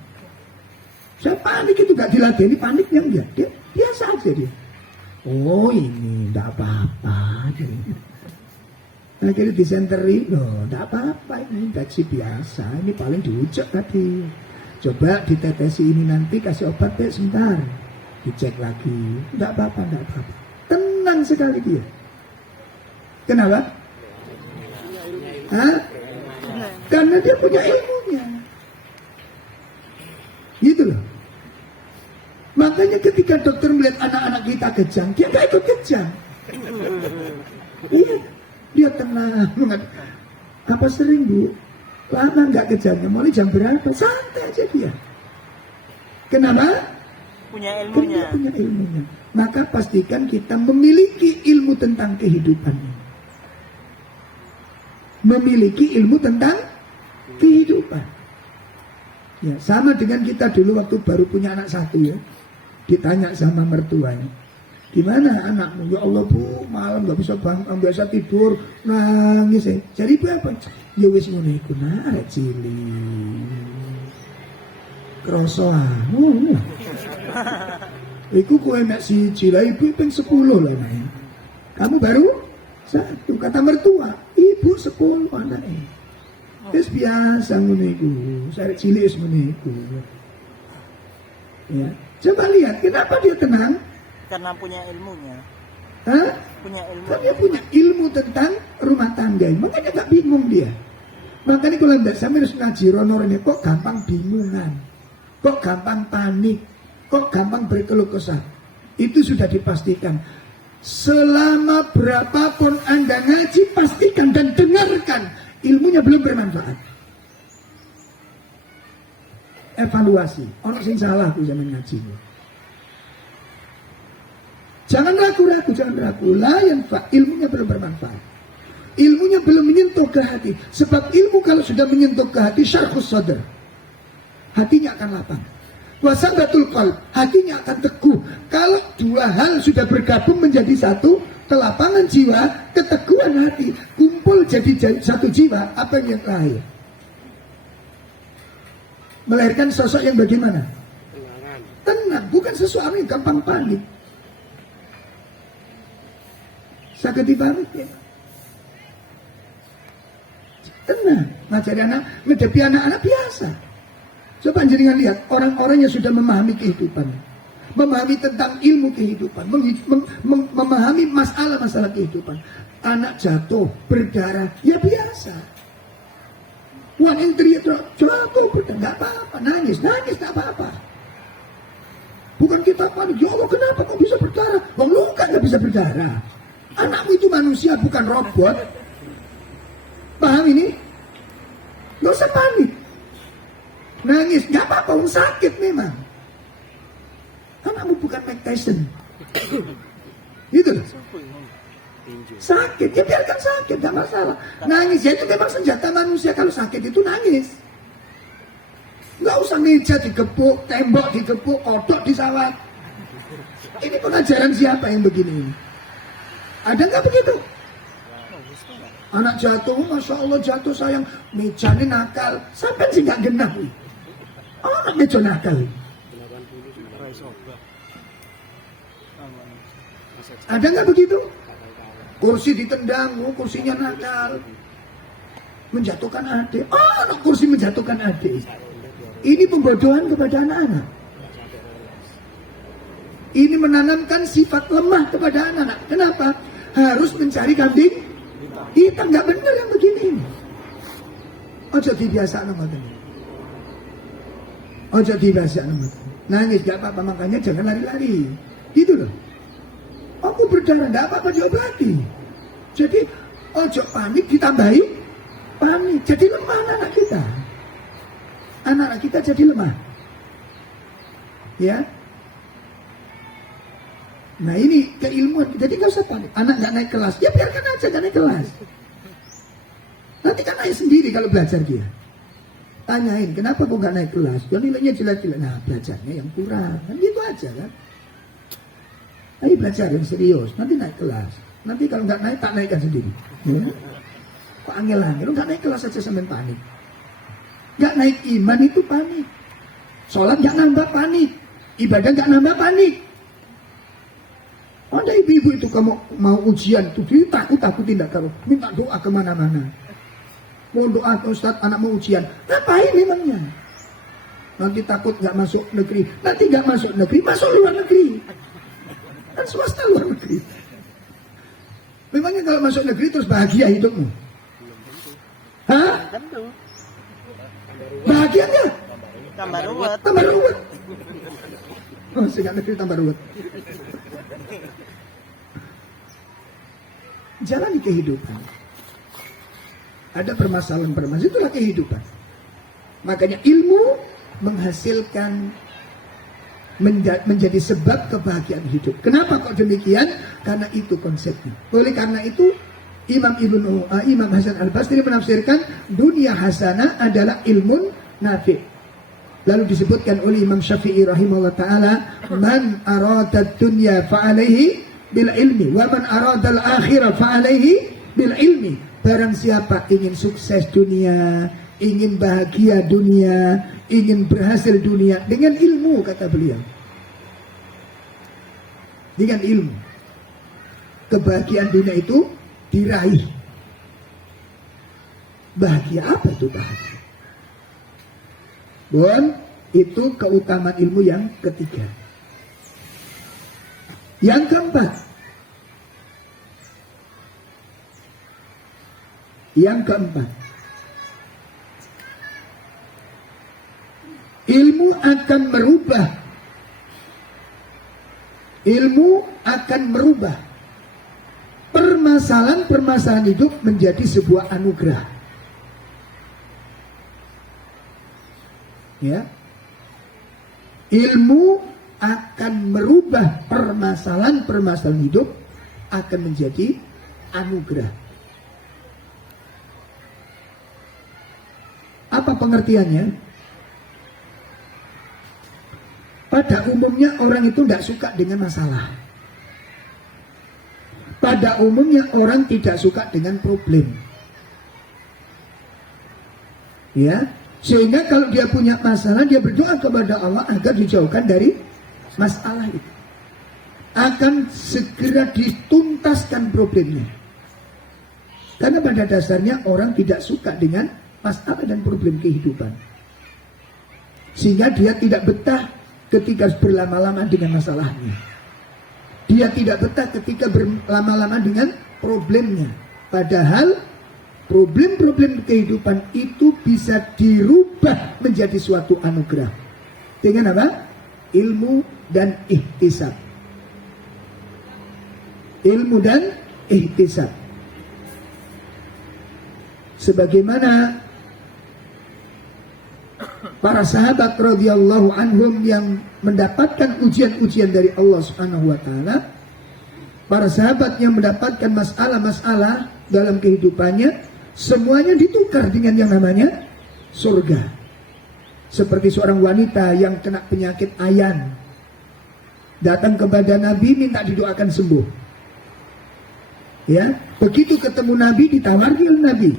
Saya panik itu gak diladeni paniknya dia biasa aja dia. Oh ini gak apa-apa. Akhirnya disenteri, loh gak apa-apa ini infeksi biasa. Ini paling diucek tadi. Coba ditetesi ini nanti kasih obat deh sebentar. Dicek lagi. Gak apa-apa. Tenang sekali dia. Kenapa? Hah? Karena dia punya ilmunya. Gitu loh. Makanya ketika dokter melihat anak-anak kita kejang, dia gak ikut kejang. Iya, dia tenang. Apa sering Bu? Lama gak kejangnya, mulai jam berapa? Santai aja dia. Kenapa? Punya ilmunya. Karena punya ilmunya. Maka pastikan kita memiliki ilmu tentang kehidupan ini. Memiliki ilmu tentang kehidupan. Ya, sama dengan kita dulu waktu baru punya anak satu ya. Ditanya sama mertuanya, gimana anakmu? Ya Allah Bu, malam gak bisa bangun, biasa tidur, nangis ya. Jadi Bu apa? Ya wis ngono iku arek cilik. Kroso Iku kowe mek siji lah ibu ping 10 lah nek. Kamu baru 1, kata mertua, ibu 10 anaknya. Wis biasa ngono iku, sarek cilik wis ngono iku. Ya, coba lihat kenapa dia tenang? Karena punya ilmunya. Hah? Punya ilmu. Kan dia punya ilmu tentang rumah tangga, makanya gak bingung dia. Makanya kalau ndak sampai harus ngaji ronornya kok gampang bingungan, kok gampang panik, kok gampang berkeluh kesah. Itu sudah dipastikan. Selama berapapun Anda ngaji, pastikan dan dengarkan ilmunya belum bermanfaat. Evaluasi, orang sing salah aku zaman ngaji. Jangan ragu-ragu, jangan ragu. Ilmunya belum bermanfaat. Ilmunya belum menyentuh ke hati. Sebab ilmu kalau sudah menyentuh ke hati, syarhus sadr, hatinya akan lapang. Wasabatul qalb, hatinya akan teguh. Kalau dua hal sudah bergabung menjadi satu, kelapangan jiwa, keteguhan hati, kumpul jadi satu jiwa, apa yang lahir? Melahirkan sosok yang bagaimana? Tenang, bukan sesuatu yang gampang panik. Sakit panik ya. Tenang, ngajari anak, menghadapi anak-anak biasa. Coba jenengan lihat orang-orang yang sudah memahami kehidupan, memahami tentang ilmu kehidupan, memahami masalah-masalah kehidupan. Anak jatuh, berdarah, ya biasa. Wan yang teriak, jatuh, berdarah, nggak apa-apa, nangis, nggak apa-apa. Bukan kita panik, ya Allah kenapa kok bisa berdarah? Wong luka nggak bisa berdarah. Anakmu itu manusia, bukan robot. Paham ini? Gak usah panik. Nangis, gak apa-apa, sakit memang. Anakmu bukan Mike Tyson. Gitu loh. Sakit, ya biarkan sakit, gak masalah. Nangis, ya itu memang senjata manusia. Kalau sakit itu nangis. Gak usah meja digepuk, tembok digepuk, kodok disawat. Ini pengajaran siapa yang begini? Ada gak begitu? Anak jatuh, Masya Allah jatuh sayang, mejanya nakal, sampai sih gak genah. Anak meja nakal. Ada nggak begitu? Kursi ditendang, kursinya nakal, menjatuhkan adik. Anak kursi menjatuhkan adik. Ini pembodohan kepada anak-anak. Ini menanamkan sifat lemah kepada anak-anak. Kenapa? Harus mencari kambing hitam, nggak benar yang begini ini. Ojo dibiasa nomor ini. Ojo dibiasa nomor ini. Nangis gak apa-apa, makanya jangan lari-lari. Gitu loh. Aku berdarah, gak apa-apa diobati. Jadi ojo panik ditambahi panik. Jadi lemah anak kita. Anak-anak kita jadi lemah. Ya. Nah ini keilmuan, jadi gak usah panik. Anak gak naik kelas, ya biarkan aja gak naik kelas. Nanti kan naik sendiri kalau belajar dia. Tanyain, kenapa kok gak naik kelas? Ya nilainya jelek-jelek. Nah belajarnya yang kurang, kan gitu aja kan. Ayo belajar yang serius, nanti naik kelas. Nanti kalau gak naik, tak naikkan sendiri. Ya. Kok angel-angel, gak naik kelas aja sampai panik. Gak naik iman itu panik. Sholat gak nambah panik. Ibadah gak nambah panik. Ada ibu-ibu itu kamu mau ujian tuh takut-takutin tidak kalau minta doa kemana-mana. Mau doa Ustaz anak mau ujian, ngapain memangnya? Nanti takut nggak masuk negeri, nanti nggak masuk negeri, masuk luar negeri. Kan swasta luar negeri. Memangnya kalau masuk negeri terus bahagia hidupmu? Hah? Bahagia nggak? Tambah ruwet. Tambah ruwet. Oh, sehingga negeri tambah ruwet. Jalani kehidupan. Ada permasalahan-permasalahan, itulah kehidupan. Makanya ilmu menghasilkan menjadi sebab kebahagiaan hidup. Kenapa kok demikian? Karena itu konsepnya. Oleh karena itu Imam Hasan Al-Basri menafsirkan dunia hasanah adalah ilmun nafi'. Lalu disebutkan oleh Imam Syafi'i rahimahullah ta'ala, man arada dunya fa'alaihi bil ilmi wa man arada al-akhirah fa'alaihi bil ilmi. Barang siapa ingin sukses dunia, ingin bahagia dunia, ingin berhasil dunia dengan ilmu, kata beliau. dengan ilmu. Kebahagiaan dunia itu diraih. Bahagia apa itu bahagia? Bon, itu keutamaan ilmu yang ketiga. Yang keempat, ilmu akan merubah permasalahan hidup menjadi sebuah anugerah. Ya. Ilmu akan merubah permasalahan hidup akan menjadi anugerah. Apa pengertiannya? Pada umumnya orang itu tidak suka dengan masalah. Pada umumnya orang tidak suka dengan problem. Ya, sehingga kalau dia punya masalah, dia berdoa kepada Allah agar dijauhkan dari masalah itu. Akan segera dituntaskan problemnya. Karena pada dasarnya orang tidak suka dengan masalah dan problem kehidupan. Sehingga dia tidak betah ketika berlama-lama dengan masalahnya. Dia tidak betah ketika berlama-lama dengan problemnya. Padahal problem-problem kehidupan itu bisa dirubah menjadi suatu anugerah. Dengan apa? Ilmu dan ihtisab. Ilmu dan ihtisab. Sebagaimana para sahabat radhiyallahu anhum yang mendapatkan ujian-ujian dari Allah Subhanahu wa taala, para sahabat yang mendapatkan masalah-masalah dalam kehidupannya, semuanya ditukar dengan yang namanya surga. Seperti seorang wanita yang kena penyakit ayan, datang kepada Nabi minta didoakan sembuh. Ya, begitu ketemu Nabi ditawari oleh Nabi,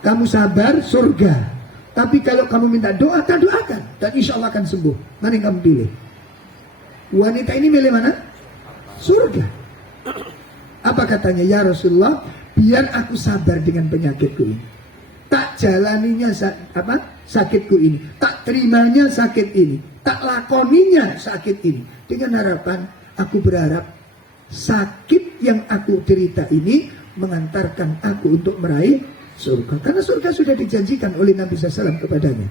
kamu sabar surga. Tapi kalau kamu minta doa, doakan dan insya Allah akan sembuh. Mana yang kamu pilih? Wanita ini milih mana? Surga. Apa katanya? Ya Rasulullah, biar aku sabar dengan penyakitku ini. Tak jalaninya sakitku ini. Tak terimanya sakit ini. Tak lakoninya sakit ini. Dengan harapan, aku berharap sakit yang aku derita ini mengantarkan aku untuk meraih surga. Karena surga sudah dijanjikan oleh Nabi SAW kepadanya.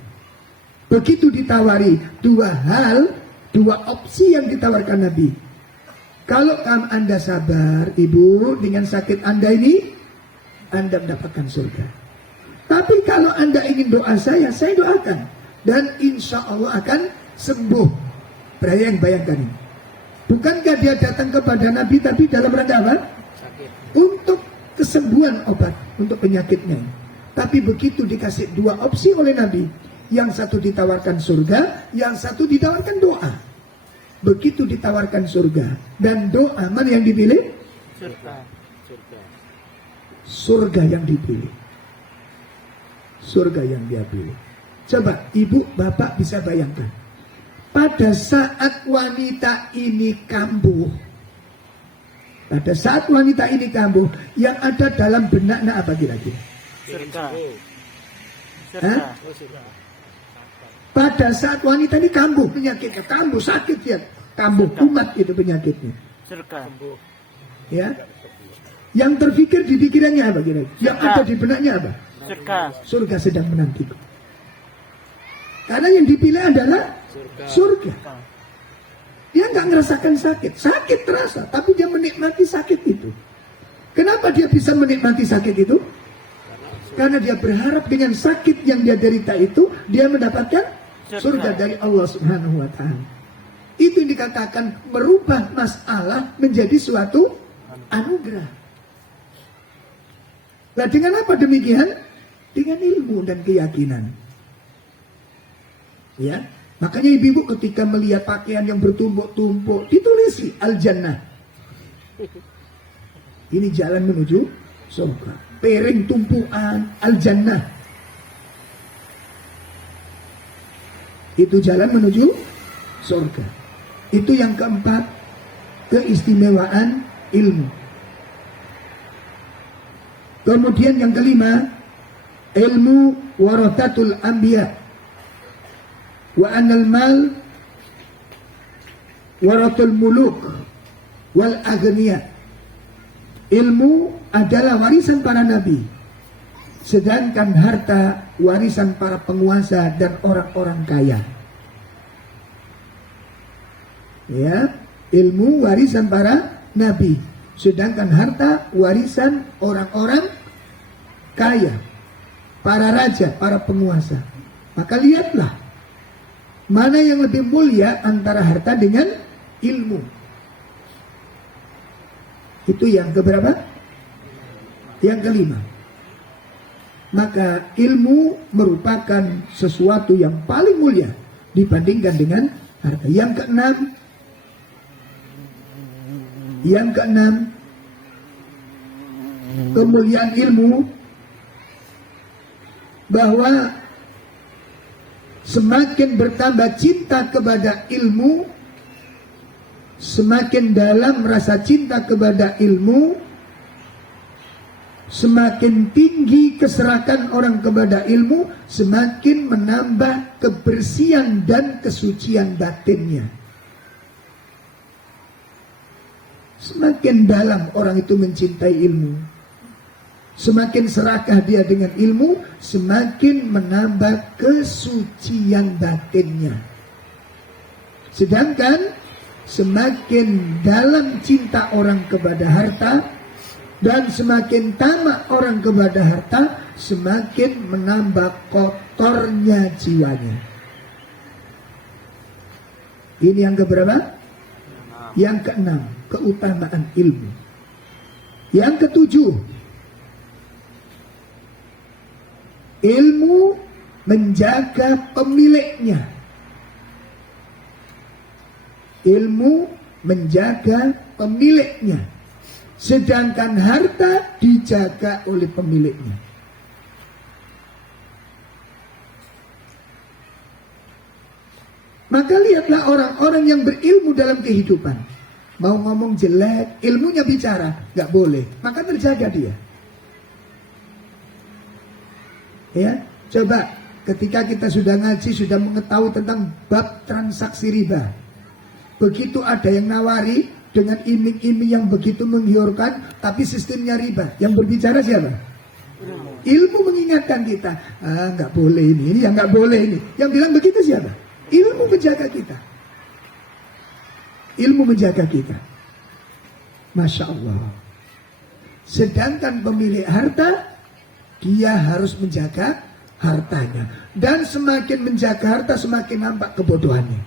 Begitu ditawari dua opsi yang ditawarkan Nabi. Kalau Anda sabar, ibu, dengan sakit Anda ini, Anda mendapatkan surga. Tapi kalau Anda ingin doa saya doakan. Dan insya Allah akan sembuh. Bayangkan ini. Bukankah dia datang kepada Nabi tapi dalam rangka apa? Untuk kesembuhan obat untuk penyakitnya. Tapi begitu dikasih dua opsi oleh Nabi, yang satu ditawarkan surga, yang satu ditawarkan doa. Begitu ditawarkan surga dan doa, mana yang dipilih? Surga yang dipilih. Surga yang dia pilih. Coba ibu bapak bisa bayangkan, pada saat wanita ini kambuh, yang ada dalam benaknya apa kira-kira? Surga. Pada saat wanita ini kambuh penyakitnya, kambuh sakit ya, kambuh umat itu penyakitnya. Surga. Ya. Yang terfikir di pikirannya apa kira-kira? Yang ada di benaknya apa? Surga. Surga sedang menantiku. Karena yang dipilih adalah surga. Dia nggak ngerasakan sakit terasa, tapi dia menikmati sakit itu. Kenapa dia bisa menikmati sakit itu? Karena dia berharap dengan sakit yang dia derita itu, dia mendapatkan surga dari Allah Subhanahu wa taala. Itu yang dikatakan merubah masalah menjadi suatu anugerah. Nah, dengan apa demikian? Dengan ilmu dan keyakinan. Ya. Makanya ibu-ibu ketika melihat pakaian yang bertumpuk-tumpuk, ditulisi Al-Jannah. Ini jalan menuju surga. Piring tumpuan Al-Jannah. Itu jalan menuju surga. Itu yang keempat. keistimewaan ilmu. Kemudian yang kelima, ilmu warathatul anbiya wa anal mal warathul muluk wal aghniya. Ilmu adalah warisan para nabi, sedangkan harta warisan para penguasa dan orang-orang kaya. Ya, ilmu warisan para nabi, sedangkan harta warisan orang-orang kaya, para raja, para penguasa. Maka lihatlah mana yang lebih mulia antara harta dengan ilmu. Itu yang keberapa? Yang kelima. Maka ilmu merupakan sesuatu yang paling mulia dibandingkan dengan harta. Yang keenam, kemuliaan ilmu, bahwa semakin bertambah cinta kepada ilmu, semakin dalam rasa cinta kepada ilmu, semakin tinggi keserakan orang kepada ilmu, semakin menambah kebersihan dan kesucian batinnya. Semakin dalam orang itu mencintai ilmu, semakin serakah dia dengan ilmu, semakin menambah kesucian batinnya. Sedangkan semakin dalam cinta orang kepada harta dan semakin tamak orang kepada harta, semakin menambah kotornya jiwanya. Ini yang keberapa? Yang keenam, keutamaan ilmu. Yang ketujuh, ilmu menjaga pemiliknya. Ilmu menjaga pemiliknya, sedangkan harta dijaga oleh pemiliknya. Maka lihatlah orang-orang yang berilmu dalam kehidupan. Mau ngomong jelek, ilmunya bicara, gak boleh. Maka terjaga dia. Ya, coba ketika kita sudah ngaji, sudah mengetahui tentang bab transaksi riba, begitu ada yang nawari dengan iming-iming yang begitu menggiurkan, tapi sistemnya riba, yang berbicara siapa? Ilmu mengingatkan kita, nggak boleh ini yang nggak boleh ini. Yang bilang begitu siapa? Ilmu menjaga kita. Ilmu menjaga kita. Masya Allah. Sedangkan pemilik harta, dia harus menjaga hartanya. Dan semakin menjaga harta, semakin nampak kebodohannya.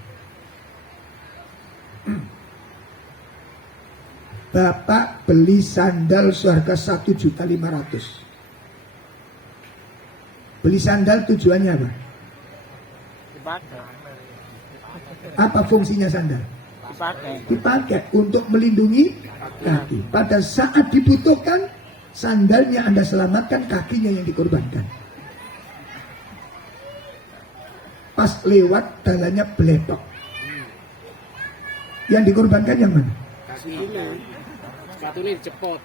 Bapak beli sandal seharga 1.500.000. Beli sandal tujuannya apa? Apa fungsinya sandal? Dipakai untuk melindungi kaki. Pada saat dibutuhkan, sandalnya Anda selamatkan, kakinya yang dikorbankan. Pas lewat, dalannya beletok. Yang dikorbankan yang mana? Sepatunya dicepot.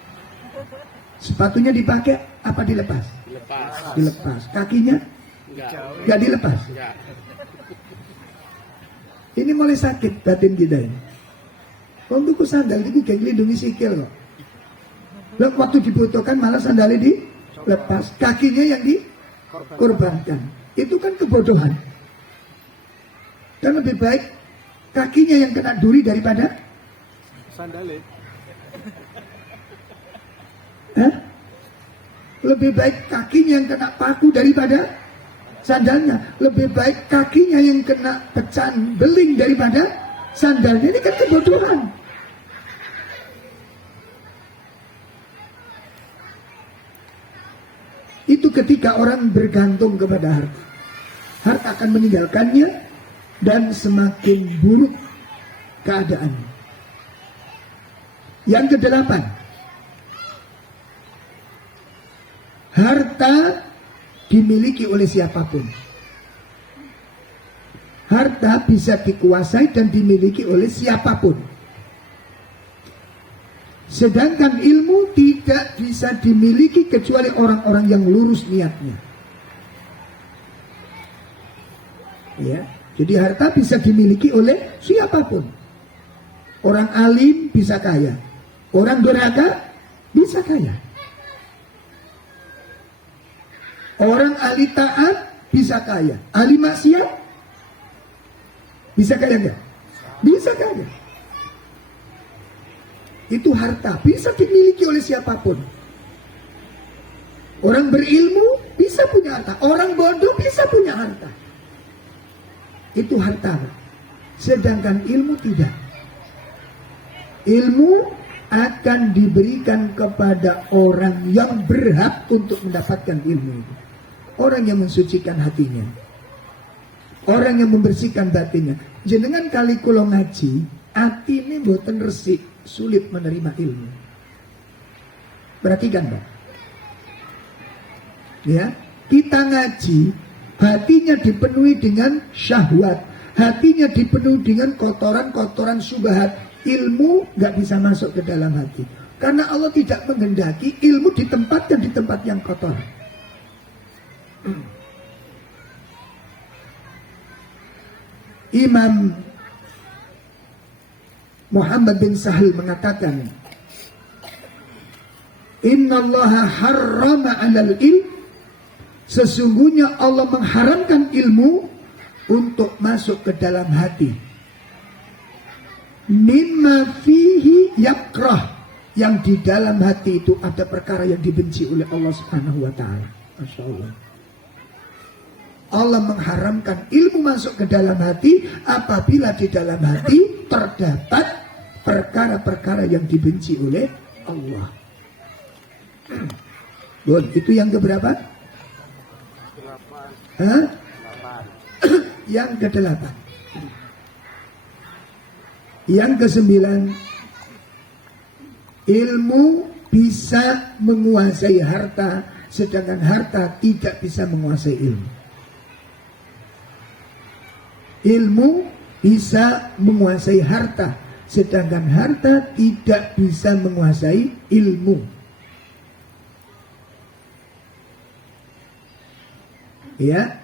Sepatunya dipakai apa dilepas? Dilepas. Kakinya? Enggak dilepas. Ini mulai sakit batin kita ini. Untuk sandal itu gak lindungi sikil kok. Lalu waktu dibutuhkan malah sandalnya dilepas, kakinya yang dikorbankan. Itu kan kebodohan. Dan lebih baik kakinya yang kena duri daripada sandalnya. Lebih baik kakinya yang kena paku daripada sandalnya. Lebih baik kakinya yang kena pecahan beling daripada sandalnya. Ini kan kebodohan. Itu ketika orang bergantung kepada harta. Harta akan meninggalkannya dan semakin buruk keadaannya. Yang kedelapan, harta dimiliki oleh siapapun. Harta bisa dikuasai dan dimiliki oleh siapapun. Sedangkan ilmu tidak bisa dimiliki kecuali orang-orang yang lurus niatnya. Ya, jadi harta bisa dimiliki oleh siapapun. Orang alim bisa kaya, orang durhaka bisa kaya, orang ahli taat bisa kaya, ahli maksiat bisa kaya enggak? Bisa kaya. Itu harta bisa dimiliki oleh siapapun. Orang berilmu bisa punya harta, orang bodoh bisa punya harta. Itu harta. Sedangkan ilmu tidak. Ilmu akan diberikan kepada orang yang berhak untuk mendapatkan ilmu itu. Orang yang mensucikan hatinya, orang yang membersihkan batinnya. Jenengan kali kula ngaji, hati ini mboten resik, sulit menerima ilmu. Perhatikan, Pak. Ya, kita ngaji, hatinya dipenuhi dengan syahwat, hatinya dipenuhi dengan kotoran-kotoran syubhat. Ilmu gak bisa masuk ke dalam hati, karena Allah tidak menghendaki ilmu ditempatkan di tempat yang kotor. Imam Muhammad bin Sahal mengatakan, Innallaha harrama 'alal ilm, sesungguhnya Allah mengharamkan ilmu untuk masuk ke dalam hati. Mimma fihi yakrah, yang di dalam hati itu ada perkara yang dibenci oleh Allah Subhanahu wa taala. Masya Allah. Allah mengharamkan ilmu masuk ke dalam hati apabila di dalam hati terdapat perkara-perkara yang dibenci oleh Allah. Bon, itu yang keberapa? Hah? Yang ke-8. Yang ke-9, ilmu bisa menguasai harta, sedangkan harta tidak bisa menguasai ilmu. Ilmu bisa menguasai harta, sedangkan harta tidak bisa menguasai ilmu. Ya,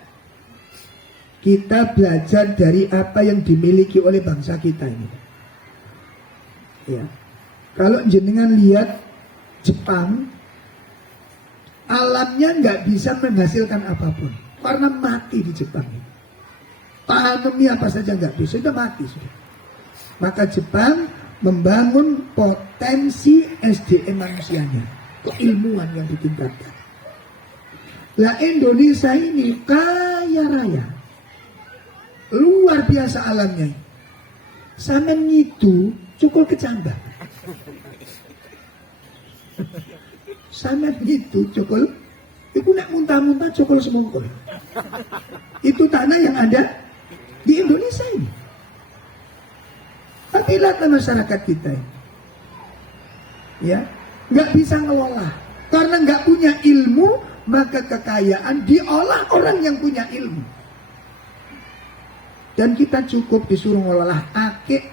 kita belajar dari apa yang dimiliki oleh bangsa kita ini. Ya, kalau jenengan lihat Jepang, alamnya nggak bisa menghasilkan apapun karena mati di Jepang. Tanamnya apa saja nggak bisa, sudah mati sudah. Maka Jepang membangun potensi SDM manusianya, keilmuan yang ditingkatkan. Lah Indonesia ini kaya raya, luar biasa alamnya. Sampeyan itu cukul kecambah. Sampeyan itu cukul, itu nak muntah-muntah cukul semongkol. Itu tanah yang ada di Indonesia ini. Tapi lihat masyarakat kita ini, ya, nggak bisa ngelola karena nggak punya ilmu, maka kekayaan diolah orang yang punya ilmu. Dan kita cukup disuruh ngolah akik.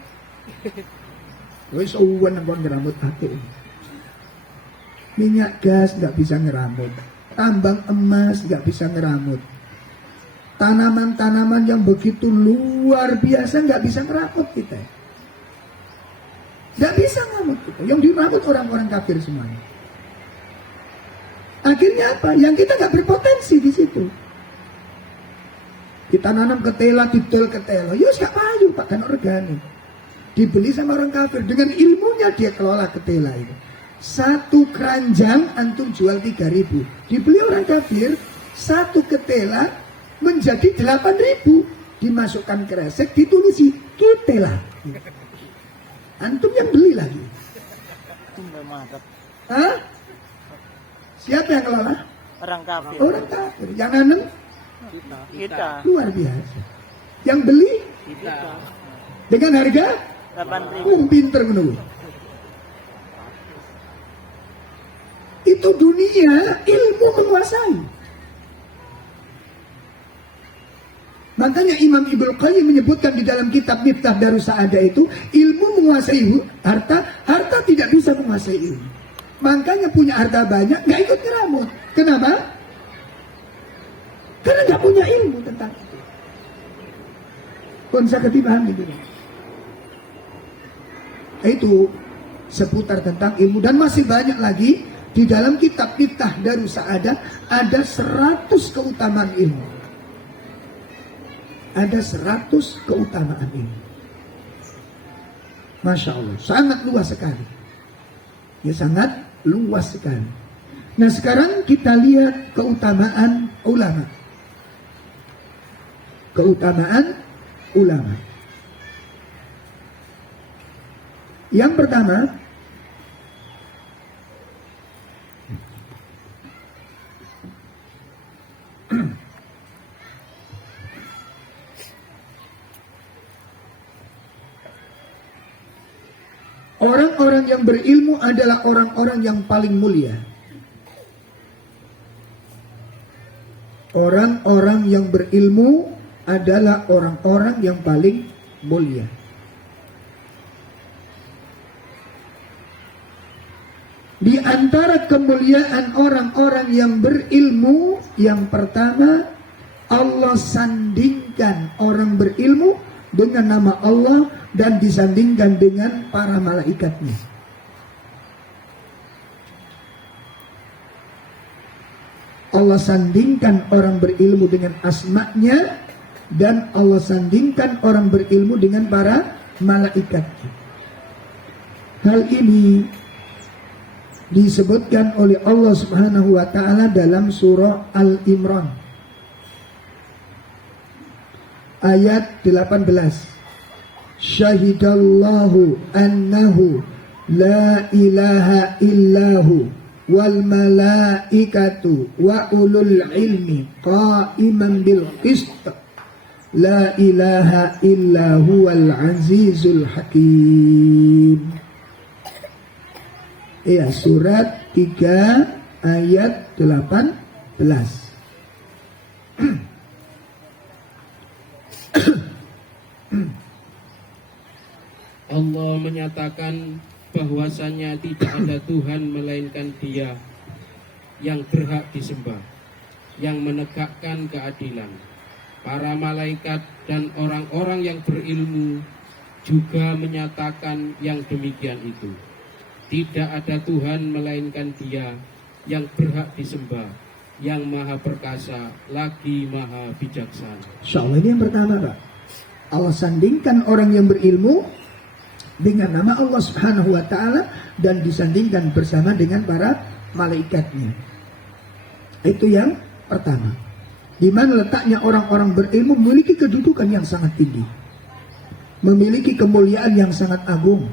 Wis uwan nang ngeramut akik. Minyak gas nggak bisa ngeramut. Tambang emas nggak bisa ngeramut. Tanaman-tanaman yang begitu luar biasa nggak bisa ngeramut kita. Nggak bisa ngeramut kita. Yang diramut orang-orang kafir semuanya. Akhirnya apa? Yang kita nggak berpotensi di situ. Kita nanam ketela, didol ketela. Ya siapa aja Pak, kan organik. Dibeli sama orang kafir. Dengan ilmunya dia kelola ketela itu. Satu keranjang antum jual 3.000. Dibeli orang kafir, satu ketela menjadi 8.000. Dimasukkan kresek, ditulisi ketela. Antum yang beli lagi. Hah? Siapa yang kelola? Orang kafir. Orang kafir. Yang nanam? Kita. Luar biasa. Yang beli? Kita. Dengan harga? 8.000. Pinter menurut. Itu dunia ilmu menguasai. Makanya Imam Ibnu Qayyim menyebutkan di dalam kitab Miftah Darus Sa'adah itu, ilmu menguasai harta, harta tidak bisa menguasai ilmu. Makanya punya harta banyak, nggak ikut ngeramut. Kenapa? Karena nggak punya ilmu tentang itu. Pun saya ketibahan gitu. Itu seputar tentang ilmu, dan masih banyak lagi di dalam kitab Miftah Darus Sa'adah ada 100 keutamaan ilmu. Ada 100 keutamaan ilmu. Masya Allah, sangat luas sekali. Ya, sangat luas sekali. Nah, sekarang kita lihat keutamaan ulama. Keutamaan ulama. Yang pertama, orang-orang yang berilmu adalah orang-orang yang paling mulia. Orang-orang yang berilmu adalah orang-orang yang paling mulia. Di antara kemuliaan orang-orang yang berilmu, yang pertama, Allah sandingkan orang berilmu dengan nama Allah dan disandingkan dengan para malaikatnya. Allah sandingkan orang berilmu dengan asma'nya, dan Allah sandingkan orang berilmu dengan para malaikatnya. Hal ini disebutkan oleh Allah Subhanahu wa taala dalam surah Al-Imran ayat 18. Syahidallahu annahu la ilaha illahu wal malaikatu wa ulul ilmi qa'iman bil qist la ilaha illa huwal azizul hakim. Ya, surat 3 ayat 18. Allah menyatakan bahwasanya tidak ada Tuhan melainkan Dia yang berhak disembah, yang menegakkan keadilan. Para malaikat dan orang-orang yang berilmu juga menyatakan yang demikian itu. Tidak ada Tuhan melainkan Dia yang berhak disembah, yang maha perkasa lagi maha bijaksana. Insyaallah ini yang pertama, Pak. Allah sandingkan orang yang berilmu dengan nama Allah Subhanahu wa taala dan disandingkan bersama dengan para malaikatnya. Itu yang pertama. Di mana letaknya orang-orang berilmu memiliki kedudukan yang sangat tinggi. Memiliki kemuliaan yang sangat agung.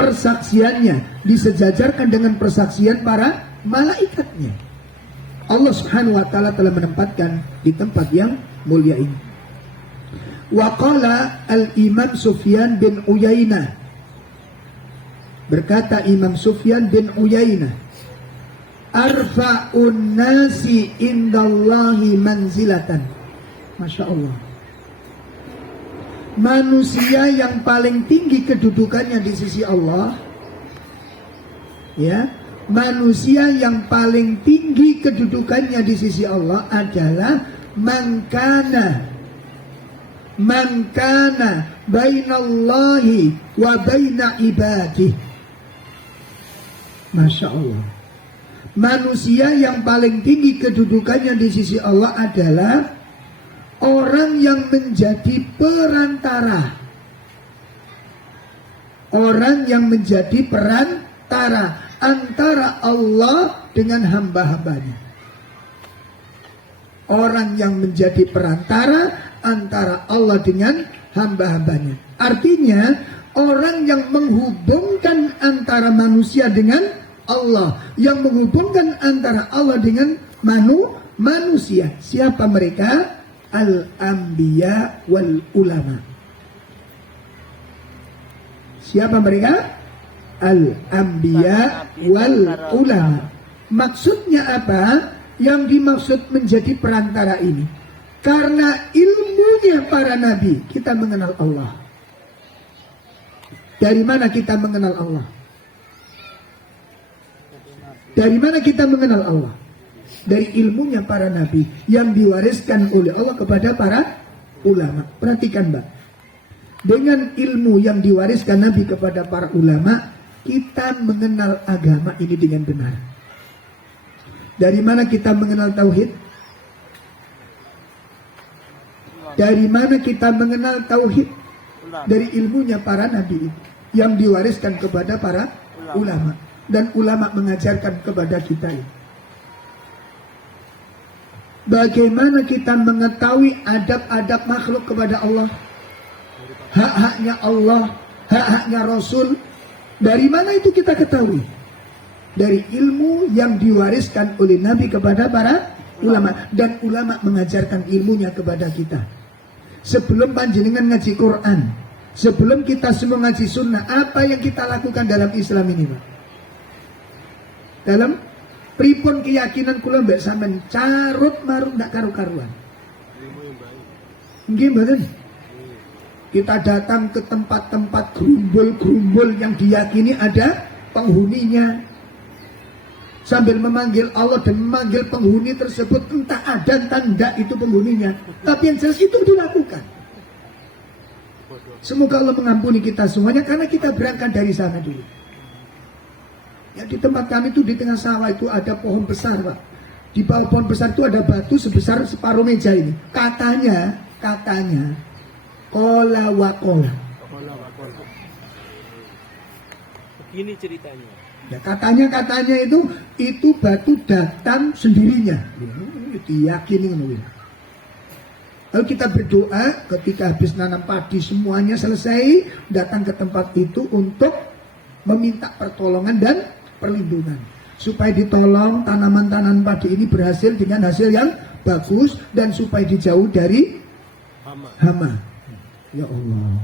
Persaksiannya disejajarkan dengan persaksian para malaikatnya. Allah Subhanahu wa taala telah menempatkan di tempat yang mulia ini. Wa qala al-Imam Sufyan bin Uyainah, berkata Imam Sufyan bin Uyainah, arfa'un nasi indallahi manzilatan. Masya Allah, manusia yang paling tinggi kedudukannya di sisi Allah, ya, manusia yang paling tinggi kedudukannya di sisi Allah adalah man kana bainallahi wa baina ibadih. Masya Allah, manusia yang paling tinggi kedudukannya di sisi Allah adalah orang yang menjadi perantara. Orang yang menjadi perantara antara Allah dengan hamba-hambanya. Orang yang menjadi perantara antara Allah dengan hamba-hambanya. Artinya orang yang menghubungkan antara manusia dengan Allah, yang menghubungkan antara Allah dengan manusia. Siapa mereka? Al-anbiya wal ulama. Siapa mereka? Al-anbiya wal ulama. Maksudnya apa? yang dimaksud menjadi perantara ini? Karena ilmunya para nabi kita mengenal Allah. Dari mana kita mengenal Allah? Dari mana kita mengenal Allah? Dari ilmunya para nabi yang diwariskan oleh Allah kepada para ulama. Perhatikan Mbak, dengan ilmu yang diwariskan nabi kepada para ulama, kita mengenal agama ini dengan benar. Dari mana kita mengenal tauhid? Dari mana kita mengenal tauhid? Dari ilmunya para nabi itu yang diwariskan kepada para ulama. Dan ulama mengajarkan kepada kita ini. Bagaimana kita mengetahui adab-adab makhluk kepada Allah? Hak-haknya Allah, hak-haknya Rasul. Dari mana itu kita ketahui? Dari ilmu yang diwariskan oleh Nabi kepada para ulama. Dan ulama mengajarkan ilmunya kepada kita. Sebelum panjenengan ngaji Quran, sebelum kita semua ngaji sunnah, apa yang kita lakukan dalam Islam ini, Pak? Dalam pripun keyakinan kula mbak sampean carut marut ndak karu-karuan. Nggih mboten. Kita datang ke tempat-tempat gerumbul-gerumbul yang diyakini ada penghuninya. Sambil memanggil Allah dan memanggil penghuni tersebut, entah ada entah enggak itu penghuninya. Tapi yang jelas itu dilakukan. Semoga Allah mengampuni kita semuanya karena kita berangkat dari sana dulu. Ya, di tempat kami itu di tengah sawah itu ada pohon besar, Pak. Di bawah pohon besar itu ada batu sebesar separuh meja ini. Katanya kola wakola. Begini ceritanya. Ya, katanya itu batu datang sendirinya. Diyakini ngono. Lalu kita berdoa ketika habis nanam padi semuanya selesai, datang ke tempat itu untuk meminta pertolongan dan perlindungan supaya ditolong tanaman-tanaman padi ini berhasil dengan hasil yang bagus dan supaya dijauh dari hama. Ya Allah,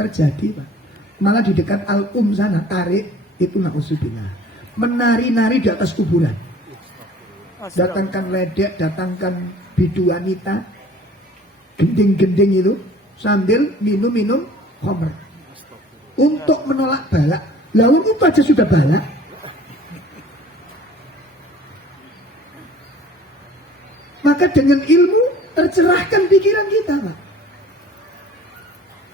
terjadi Pak. Malah di dekat Al-Um sana tarik itu na'udzubillah, menari-nari di atas kuburan. Datangkan ledek, datangkan bidu wanita, gending-gending itu sambil minum khamr untuk menolak balak. Lalu itu aja sudah balak. Maka dengan ilmu tercerahkan pikiran kita, Pak.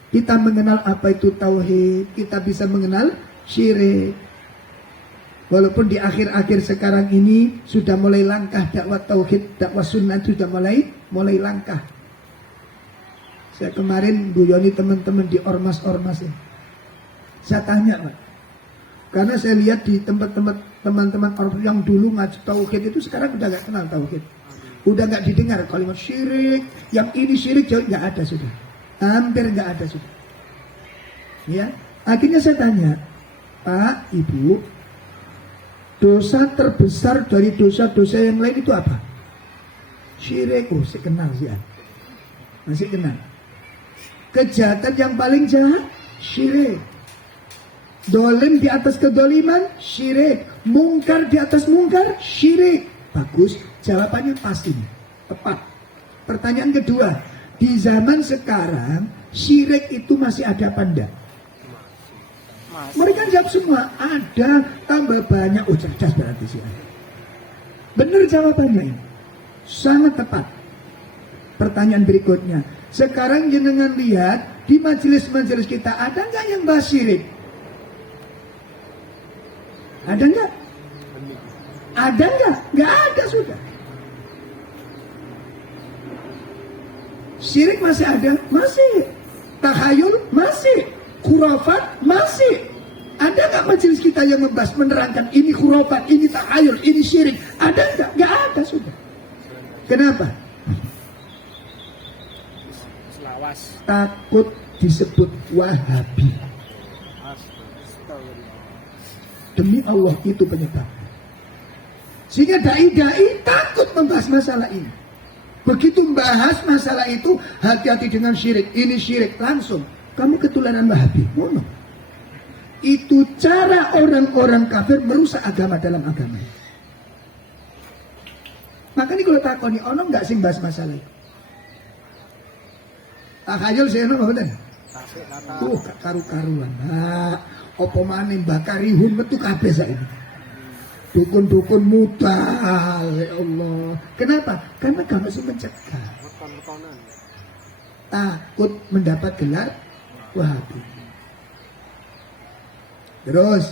Kita mengenal apa itu tauhid, kita bisa mengenal syirik. Walaupun di akhir-akhir sekarang ini sudah mulai langkah dakwah tauhid, dakwah sunnah sudah mulai langkah. Saya kemarin guyoni teman-teman di ormas-ormas ini. Saya tanya, Pak. Karena saya lihat di tempat-tempat teman-teman ormas yang dulu ngaji tauhid itu sekarang udah gak kenal tauhid. Udah gak didengar kalimat syirik, yang ini syirik gak ada sudah. Hampir gak ada sudah. Ya, akhirnya saya tanya, Pak, Ibu, dosa terbesar dari dosa-dosa yang lain itu apa? Syirik. Oh, saya kenal sih. Masih kenal. Kejahatan yang paling jahat, syirik. Dolim di atas kedoliman, syirik. Mungkar di atas mungkar, syirik. Bagus, jawabannya pasti, tepat. Pertanyaan kedua, di zaman sekarang, syirik itu masih ada apa enggak? Mereka jawab semua, ada, tambah banyak. Oh, cerdas berarti sih. Benar jawabannya ini. Sangat tepat. Pertanyaan berikutnya, sekarang jenengan lihat di majelis-majelis kita ada nggak yang bahas syirik? Ada nggak? Ada nggak? Nggak ada sudah. Syirik masih ada? Masih. Takhayul? Masih. Khurafat? Masih. Ada nggak majelis kita yang membahas, menerangkan ini khurafat, ini takhayul, ini syirik? Ada nggak? Nggak ada sudah. Kenapa? Takut disebut Wahabi. Demi Allah itu penyebabnya. Sehingga dai-dai takut membahas masalah ini. Begitu membahas masalah itu, hati-hati dengan syirik. Ini syirik, langsung kamu ketularan Wahabi. Oh, no. Itu cara orang-orang kafir merusak agama dalam agama. Makanya kalau takoni ono nggak sing bahas masalah itu? Takhayul sih ono bener. Gak karu-karuan. Nah, apa maning bakarihum metu kabeh saiki. Dukun-dukun muda, ya Allah. Kenapa? Karena gak masih mencegah. Takut mendapat gelar Wahabi. Terus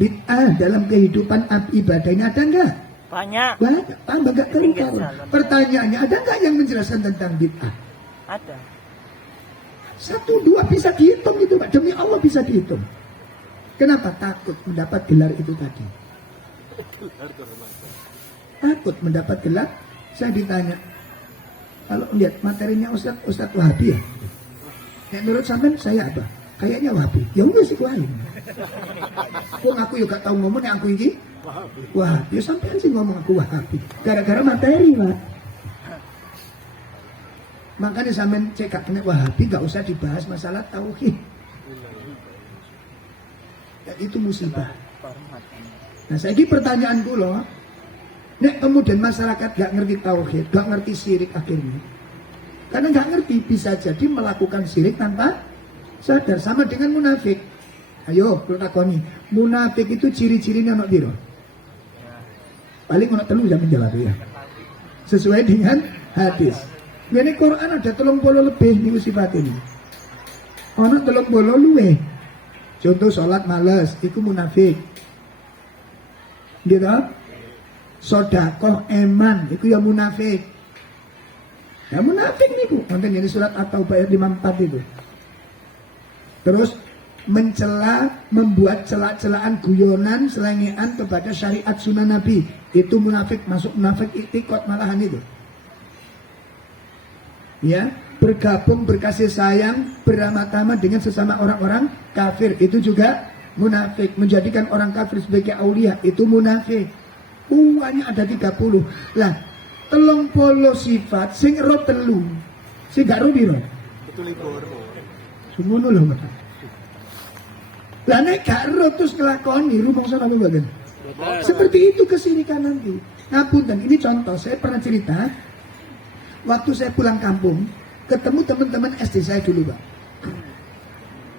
bid'ah dalam kehidupan ibadah ini ada enggak? Banyak. Banyak. Tambah enggak karu-karuan. Pertanyaannya, ada enggak yang menjelaskan tentang bid'ah? Ada. 1, 2 bisa dihitung itu Pak. Demi Allah bisa dihitung. Kenapa? Takut mendapat gelar itu tadi. Takut mendapat gelar. Saya ditanya, kalau lihat materinya Ustadz Wahabi ya? Menurut sampean saya apa? Kayaknya Wahabi. Ya udah sih lain. Kok aku juga tahu ngomong yang aku ini Wahabi. Ya sampean sih ngomong aku Wahabi. Gara-gara materi Pak. Makanya sampean cekak kena Wahabi gak usah dibahas masalah tauhid. Ya, itu musibah. Nah saya ini pertanyaanku loh. Nek kemudian masyarakat gak ngerti tauhid, gak ngerti syirik akhirnya. Karena gak ngerti bisa jadi melakukan syirik tanpa sadar. Sama dengan munafik. Ayo kalau takoni, munafik itu ciri-cirinya anak biro. Paling anak telu jangan menjawab ya. Sesuai dengan hadis. Ini Quran ada 30 lebih nih sifat ini. Ono 30 luwe. Contoh sholat males, itu munafik. Gitu? Sodakoh eman, itu ya munafik. Ya munafik nih bu. Nanti jadi surat At-Taubah ayat 54 itu. Terus mencela, membuat celah-celahan guyonan, selengean kepada syariat sunnah Nabi. Itu munafik, masuk munafik iktikot malahan itu. Ya, bergabung berkasih sayang beramah-tamah dengan sesama orang-orang kafir itu juga munafik. Menjadikan orang kafir sebagai aulia itu munafik. Hanya ada 30. Lah, 30 sifat sing ro telu. Sing gak ro piro? Betul ibu. Semono lho, Mas. Lah nek gak ro terus nglakoni rumangsa napa mboten? Seperti itu kesirikan nanti. Ngapunten, ini contoh saya pernah cerita. Waktu saya pulang kampung, ketemu teman-teman SD saya dulu, Pak.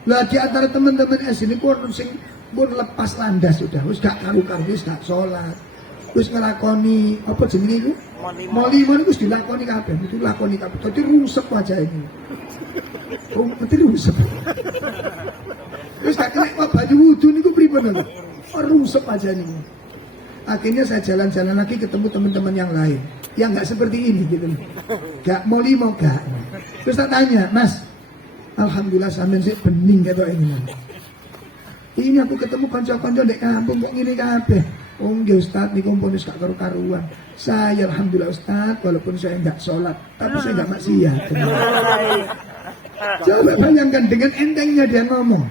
Lah di antara teman-teman SD ini pun sing pun lepas landas sudah, wis gak karu-karu, wis gak sholat, wis ngelakoni apa jenenge iku? Molimo wis dilakoni kabeh, itu lakoni kabeh. Dadi rusep wajah ini. Oh, mesti rusep. Wis gak kena baju wudu niku pripun lho? Rusep wajah ini. Akhirnya saya jalan-jalan lagi ketemu teman-teman yang lain yang nggak seperti ini gitu loh, nggak mau gak. Terus tak tanya, Mas, alhamdulillah sampean sih bening gitu ini. Ini aku ketemu konco-konco dek kampung kok ngene kabeh. Oh nggih Ustaz niku pun wis gak karu-karuan. Saya alhamdulillah Ustaz walaupun saya nggak sholat, tapi saya nggak maksiat. Coba bayangkan dengan entengnya dia ngomong.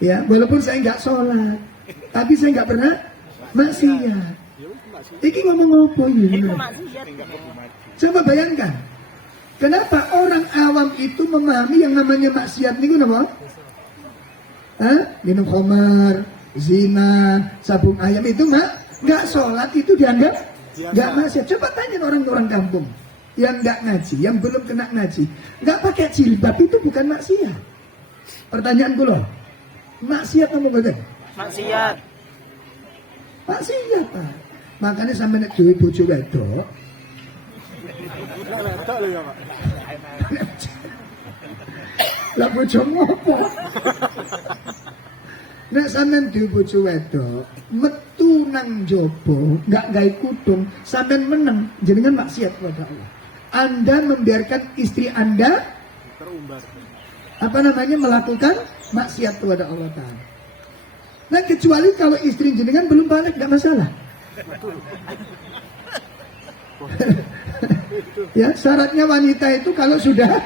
Ya, walaupun saya nggak sholat, tapi saya nggak pernah maksiat. Iki ngomong apa ini? Coba bayangkan. Kenapa orang awam itu memahami yang namanya maksiat niku napa? Minum khamar, zina, sabung ayam itu enggak sholat itu dianggap enggak maksiat. Coba tanya orang-orang kampung yang enggak ngaji, yang belum kena ngaji, enggak pakai jilbab itu bukan maksiat. Pertanyaanku loh. Maksiat kamu betul? Maksiat. Maksiat, Pak. Makanya sampai nek duwe bojo wedok. Lah bojo ngopo? Nek sampean duwe bojo wedok, metu nang jaba, enggak gawe kudung, sampean meneng jenengan maksiat kepada Allah. Anda membiarkan istri Anda melakukan maksiat kepada Allah Ta'ala. Nah kecuali kalau istri jenengan belum balik, enggak masalah. Ya syaratnya wanita itu kalau sudah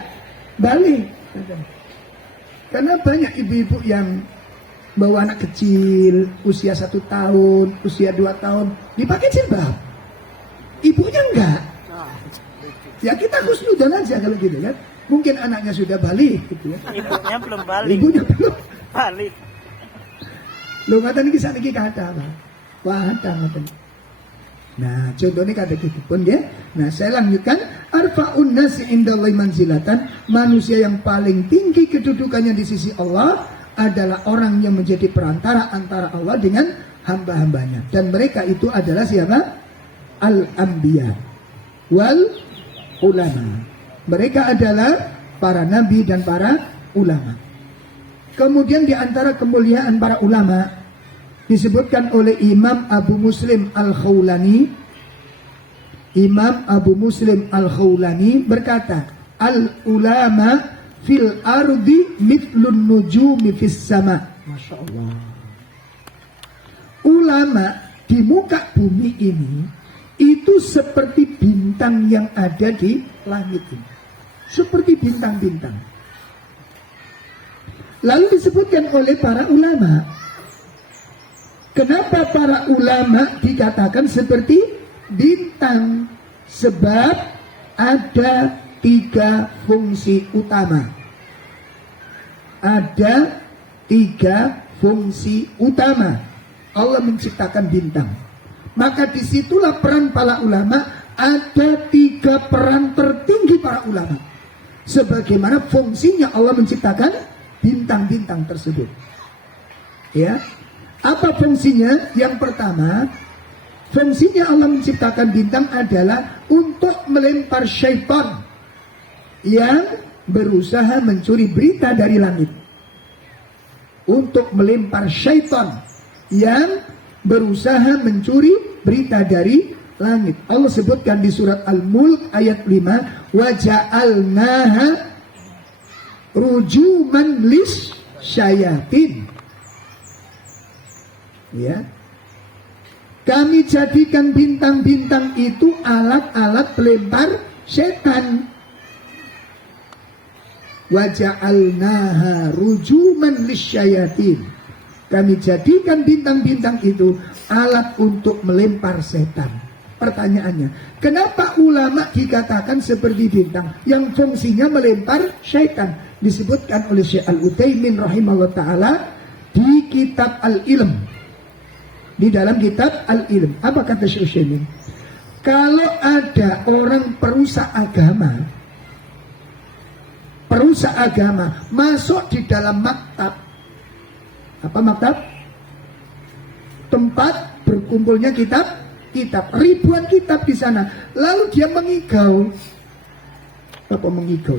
balik. Karena banyak ibu-ibu yang bawa anak kecil usia 1 tahun, usia 2 tahun dipakai jilbab, ibunya enggak. Ya kita husnudzon aja kalau gitu kan. Mungkin anaknya sudah balik gitu ya. Ibunya belum balik. Ibunya belum balik. Lo ngatain kisah niki kata apa? Wah, ngatain. Nah, contohnya kata gitu pun ya. Nah, saya lanjutkan. Arfa'un nasi indallahi manzilatan. Manusia yang paling tinggi kedudukannya di sisi Allah adalah orang yang menjadi perantara antara Allah dengan hamba-hambanya. Dan mereka itu adalah siapa? Al-Anbiya wal ulama. Mereka adalah para nabi dan para ulama. Kemudian di antara kemuliaan para ulama disebutkan oleh Imam Abu Muslim Al-Khawlani. Imam Abu Muslim Al-Khawlani berkata, al-ulama fil ardi mithlun nujumi fis sama. Masya Allah. Ulama di muka bumi ini itu seperti bintang yang ada di langit ini. Seperti bintang-bintang. Lalu disebutkan oleh para ulama. Kenapa para ulama dikatakan seperti bintang? Sebab ada 3 fungsi utama. Ada 3 fungsi utama. Allah menciptakan bintang. Maka disitulah peran para ulama. Ada 3 peran tertinggi para ulama. Sebagaimana fungsinya Allah menciptakan bintang-bintang tersebut. Ya. Apa fungsinya? Yang pertama, fungsinya Allah menciptakan bintang adalah untuk melempar syaitan yang berusaha mencuri berita dari langit. Untuk melempar syaitan yang berusaha mencuri berita dari langit. Allah sebutkan di surat Al-Mulk ayat 5, wa ja'alnaha rujuman lis syayatin. Ya. Kami jadikan bintang-bintang itu alat-alat pelempar setan. Wa ja'alnaha rujuman lis syayatin. Kami jadikan bintang-bintang itu alat untuk melempar setan. Pertanyaannya, kenapa ulama dikatakan seperti bintang yang fungsinya melempar syaitan? Disebutkan oleh Syekh Al-Utsaimin rahimahullah ta'ala di kitab Al-Ilm. Di dalam kitab Al-Ilm. Apa kata Syekh Utsaimin? Kalau ada orang perusak agama masuk di dalam maktab. Apa maktab? Tempat berkumpulnya kitab, ribuan kitab di sana. Lalu dia mengigau. Apa mengigau?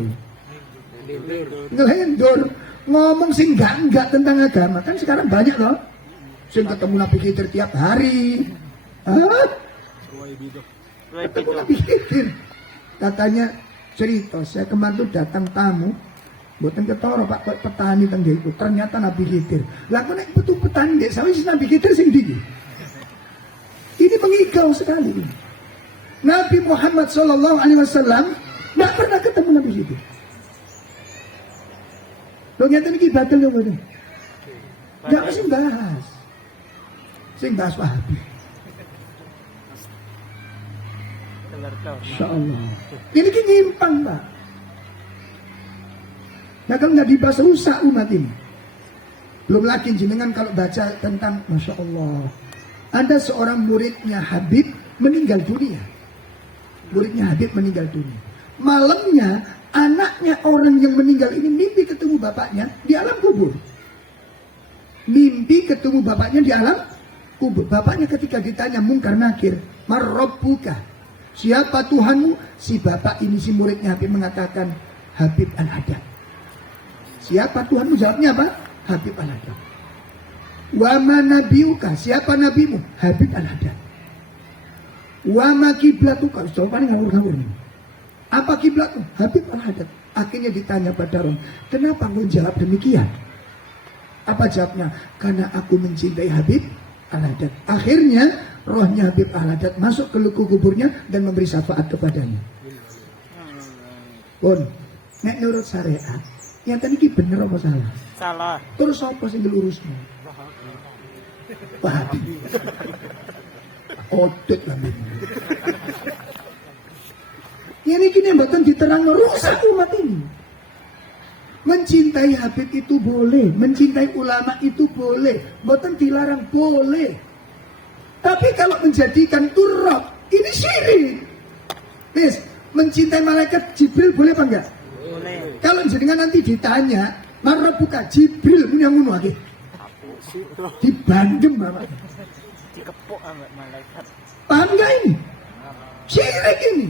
Ngelendur, ngomong sing enggak tentang agama. Kan sekarang banyak loh. Sing ketemu Nabi Khidir tiap hari. Ketemu Nabi Khidir. Katanya cerita, saya kemarin tuh datang tamu. Buatan ketoro Pak petani teng itu. Ternyata Nabi Khidir. Lah kok nek betul petani dek sawis Nabi Khidir sing ndi? Ini mengigau sekali. Nabi Muhammad SAW tidak pernah ketemu Nabi Khidir. Lo nyata ini batal yang ini. Gak sing bahas. Sing bahas Wahabi. Insya Allah. Ini kan nyimpang Pak. Nah kalau nggak dibahas rusak umat ini. Belum lagi jenengan kalau baca tentang Masya Allah. Ada seorang muridnya Habib meninggal dunia. Muridnya Habib meninggal dunia. Malamnya anaknya orang yang meninggal ini mimpi ketemu bapaknya di alam kubur. Mimpi ketemu bapaknya di alam kubur. Bapaknya ketika ditanya mungkar nakir, marrabbuka, siapa Tuhanmu? Si bapak ini, si muridnya Habib mengatakan Habib Al-Hadad. Siapa Tuhanmu? Jawabnya apa? Habib Al-Hadad. Wa ma nabiyuka, siapa nabimu? Habib Al-Hadad. Wa ma kiblatuka, jawabannya ngawur-ngawur. Apa kiblatmu? Habib Al-Hadad. Akhirnya ditanya pada orang, kenapa kau jawab demikian? Apa jawabnya? Karena aku mencintai Habib Al-Hadad. Akhirnya rohnya Habib Al-Hadad masuk ke kuburnya dan memberi syafaat kepadanya. Pun, nek nurut syariat, yang tadi ki bener apa salah? Salah. Terus apa sing urusmu? Wahabi. Odet lah ini. Ini kini mboten diterang rusak umat ini. Mencintai Habib itu boleh, mencintai ulama itu boleh, mboten dilarang boleh. Tapi kalau menjadikan turab, ini syirik. Wis, mencintai malaikat Jibril boleh apa enggak? Boleh. Kalau jenengan nanti ditanya, "Marabuka Jibril punya ngono akeh." Dibandem Bapak. Dikepuk sama malaikat. Paham enggak ini? Syirik ini.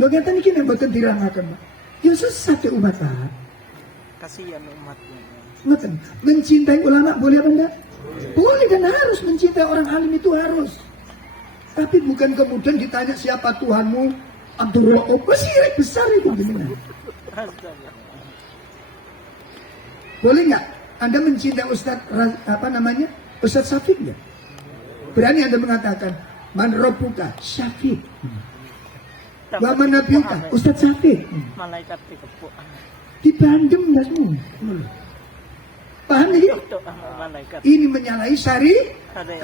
Lo ngeten iki nek mboten dirangaken, Pak. Ya sesat ya umat Pak. Kasihan umatnya. Ngeten, mencintai ulama boleh apa enggak? Boleh dan harus mencintai orang alim itu harus. Tapi bukan kemudian ditanya siapa Tuhanmu, Abdul Rauf, syirik besar itu gimana? Astaga. Boleh nggak Anda mencintai Ustadz Syafiq nggak? Berani Anda mengatakan man rabbuka Syafiq, wa man nabiyuka Ustadz Syafiq. Malaikat dikepuk. Dibandem nggak semua? Paham nih? Dikepuk sama malaikat. Ini menyalahi syariat. Ada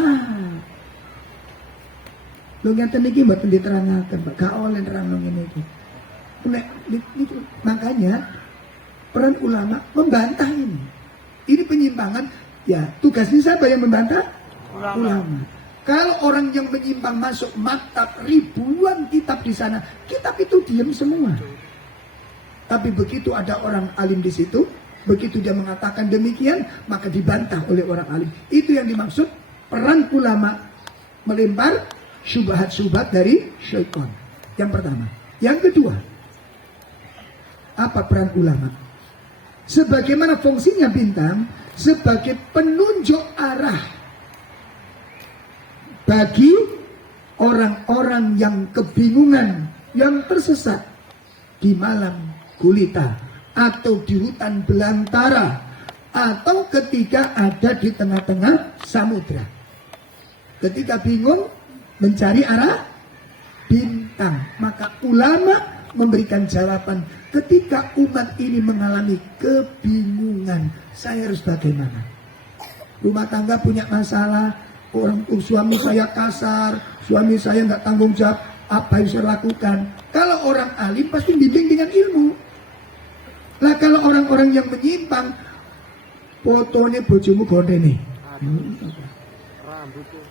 Lo ngeten iki mboten diterangaken, Pak. Gak oleh nerangno ngene iki. Makanya peran ulama membantah ini. Ini penyimpangan. Ya, tugasnya siapa yang membantah? Ulama. Kalau orang yang menyimpang masuk maktab ribuan kitab di sana, kitab itu diam semua. Tapi begitu ada orang alim di situ, begitu dia mengatakan demikian, maka dibantah oleh orang alim. Itu yang dimaksud peran ulama melempar syubhat-syubhat dari syaitan. Yang pertama. Yang kedua, apa peran ulama? Sebagaimana fungsinya bintang sebagai penunjuk arah bagi orang-orang yang kebingungan, yang tersesat di malam gulita atau di hutan belantara atau ketika ada di tengah-tengah samudra. Ketika bingung mencari arah bintang, maka ulama memberikan jawaban. Ketika umat ini mengalami kebingungan, saya harus bagaimana? Rumah tangga punya masalah, suami saya kasar, suami saya nggak tanggung jawab, apa yang saya lakukan? Kalau orang alim pasti bimbing dengan ilmu. Lah kalau orang-orang yang menyimpang, fotonya bojomu gondene. rambutnya.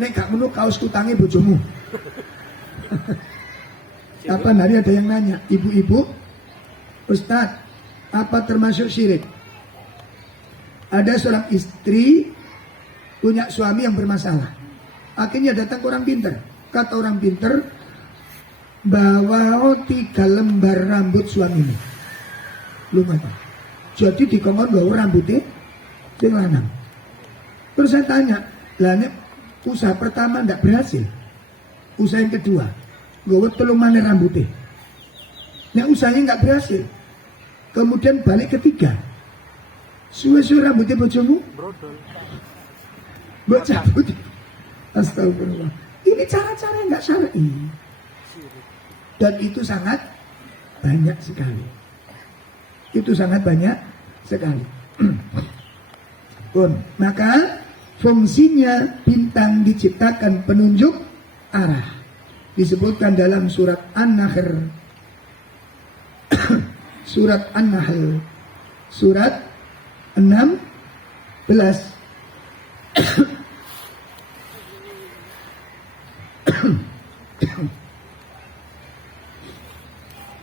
Nek gak menurut kaos kutangi bojomu. Kapan hari ada yang nanya, ibu-ibu, Ustadz, apa termasuk syirik? Ada seorang istri punya suami yang bermasalah. Akhirnya datang ke orang pinter. Kata orang pinter, bawa 3 lembar rambut suaminya. Lumayan. Jadi dikongkon bawa rambutnya sing lanang. Terus saya tanya, lah nek usaha pertama ndak berhasil, usaha yang kedua, gue telung mana rambutnya. Nek usahanya nggak berhasil, kemudian balik ketiga, suwe-suwe rambutnya bojomu, Brodol. buat cabut. Astagfirullah. Ini cara-cara yang nggak syar'i, dan itu sangat banyak sekali. Itu sangat banyak sekali. Maka fungsinya bintang diciptakan penunjuk arah. Disebutkan dalam surat An-Nahl. Surat An-Nahl. Surat 16.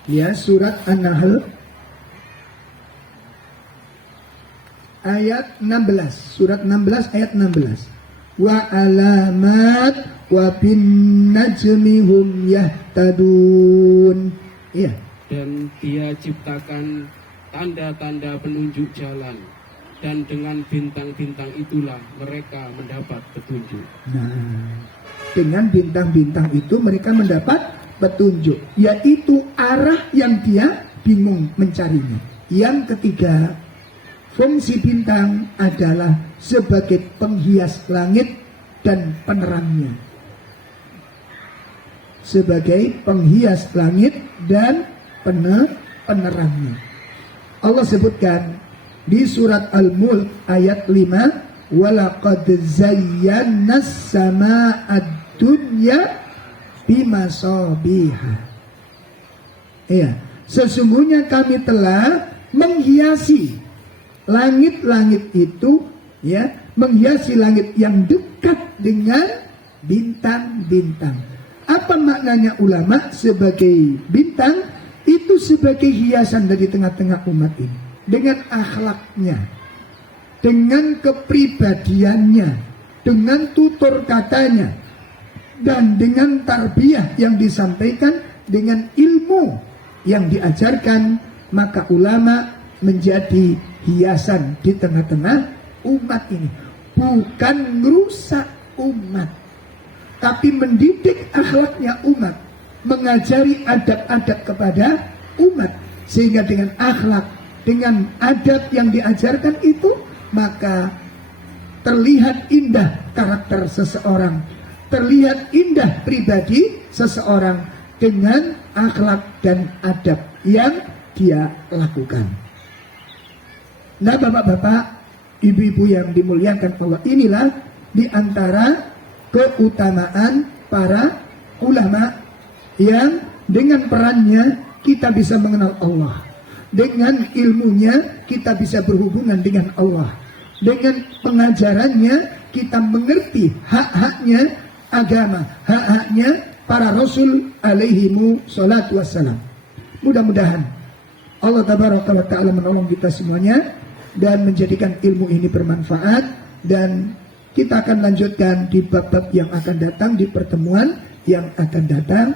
Ya, surat An-Nahl ayat 16, surat 16 ayat 16. Wa alamat wa bin najmi hum yahtadun. Iya. Dan dia ciptakan tanda-tanda penunjuk jalan, dan dengan bintang-bintang itulah mereka mendapat petunjuk. Nah, dengan bintang-bintang itu mereka mendapat petunjuk, yaitu arah yang dia bingung mencarinya. Yang ketiga, fungsi bintang adalah sebagai penghias langit dan penerangnya. Sebagai penghias langit dan penerangnya. Allah sebutkan di surat Al-Mulk ayat 5, walaqad zayyana as-samaa'a ad-dunya bimasabiha. Iya, sesungguhnya kami telah menghiasi langit-langit itu ya, menghiasi langit yang dekat dengan bintang-bintang. Apa maknanya ulama sebagai bintang? Itu sebagai hiasan dari tengah-tengah umat ini. Dengan akhlaknya, dengan kepribadiannya, dengan tutur katanya, dan dengan tarbiyah yang disampaikan, dengan ilmu yang diajarkan, maka ulama menjadi hiasan di tengah-tengah umat ini. Bukan merusak umat, tapi mendidik akhlaknya umat, mengajari adab-adab kepada umat, sehingga dengan akhlak, dengan adab yang diajarkan itu, maka terlihat indah karakter seseorang, terlihat indah pribadi seseorang dengan akhlak dan adab yang dia lakukan. Nah, bapak-bapak, ibu-ibu yang dimuliakan Allah, inilah di antara keutamaan para ulama yang dengan perannya kita bisa mengenal Allah, dengan ilmunya kita bisa berhubungan dengan Allah, dengan pengajarannya kita mengerti hak-haknya agama, hak-haknya para rasul alaihimu salatu wassalam. Mudah-mudahan Allah tabaraka wa ta'ala menolong kita semuanya dan menjadikan ilmu ini bermanfaat, dan kita akan lanjutkan di bab-bab yang akan datang, di pertemuan yang akan datang,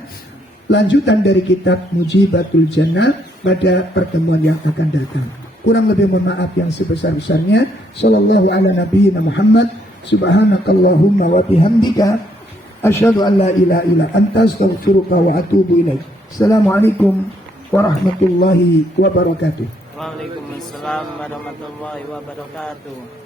lanjutan dari kitab Mujibatul Jannah pada pertemuan yang akan datang. Kurang lebih mohon maaf yang sebesar-besarnya. Sallallahu ala nabiyyina Muhammad, subhanakallahumma wa bihamdika, asyhadu an la ilaha illa anta, astaghfiruka wa atubu ilaik. Assalamualaikum warahmatullahi wabarakatuh. Waalaikumsalam warahmatullahi wabarakatuh.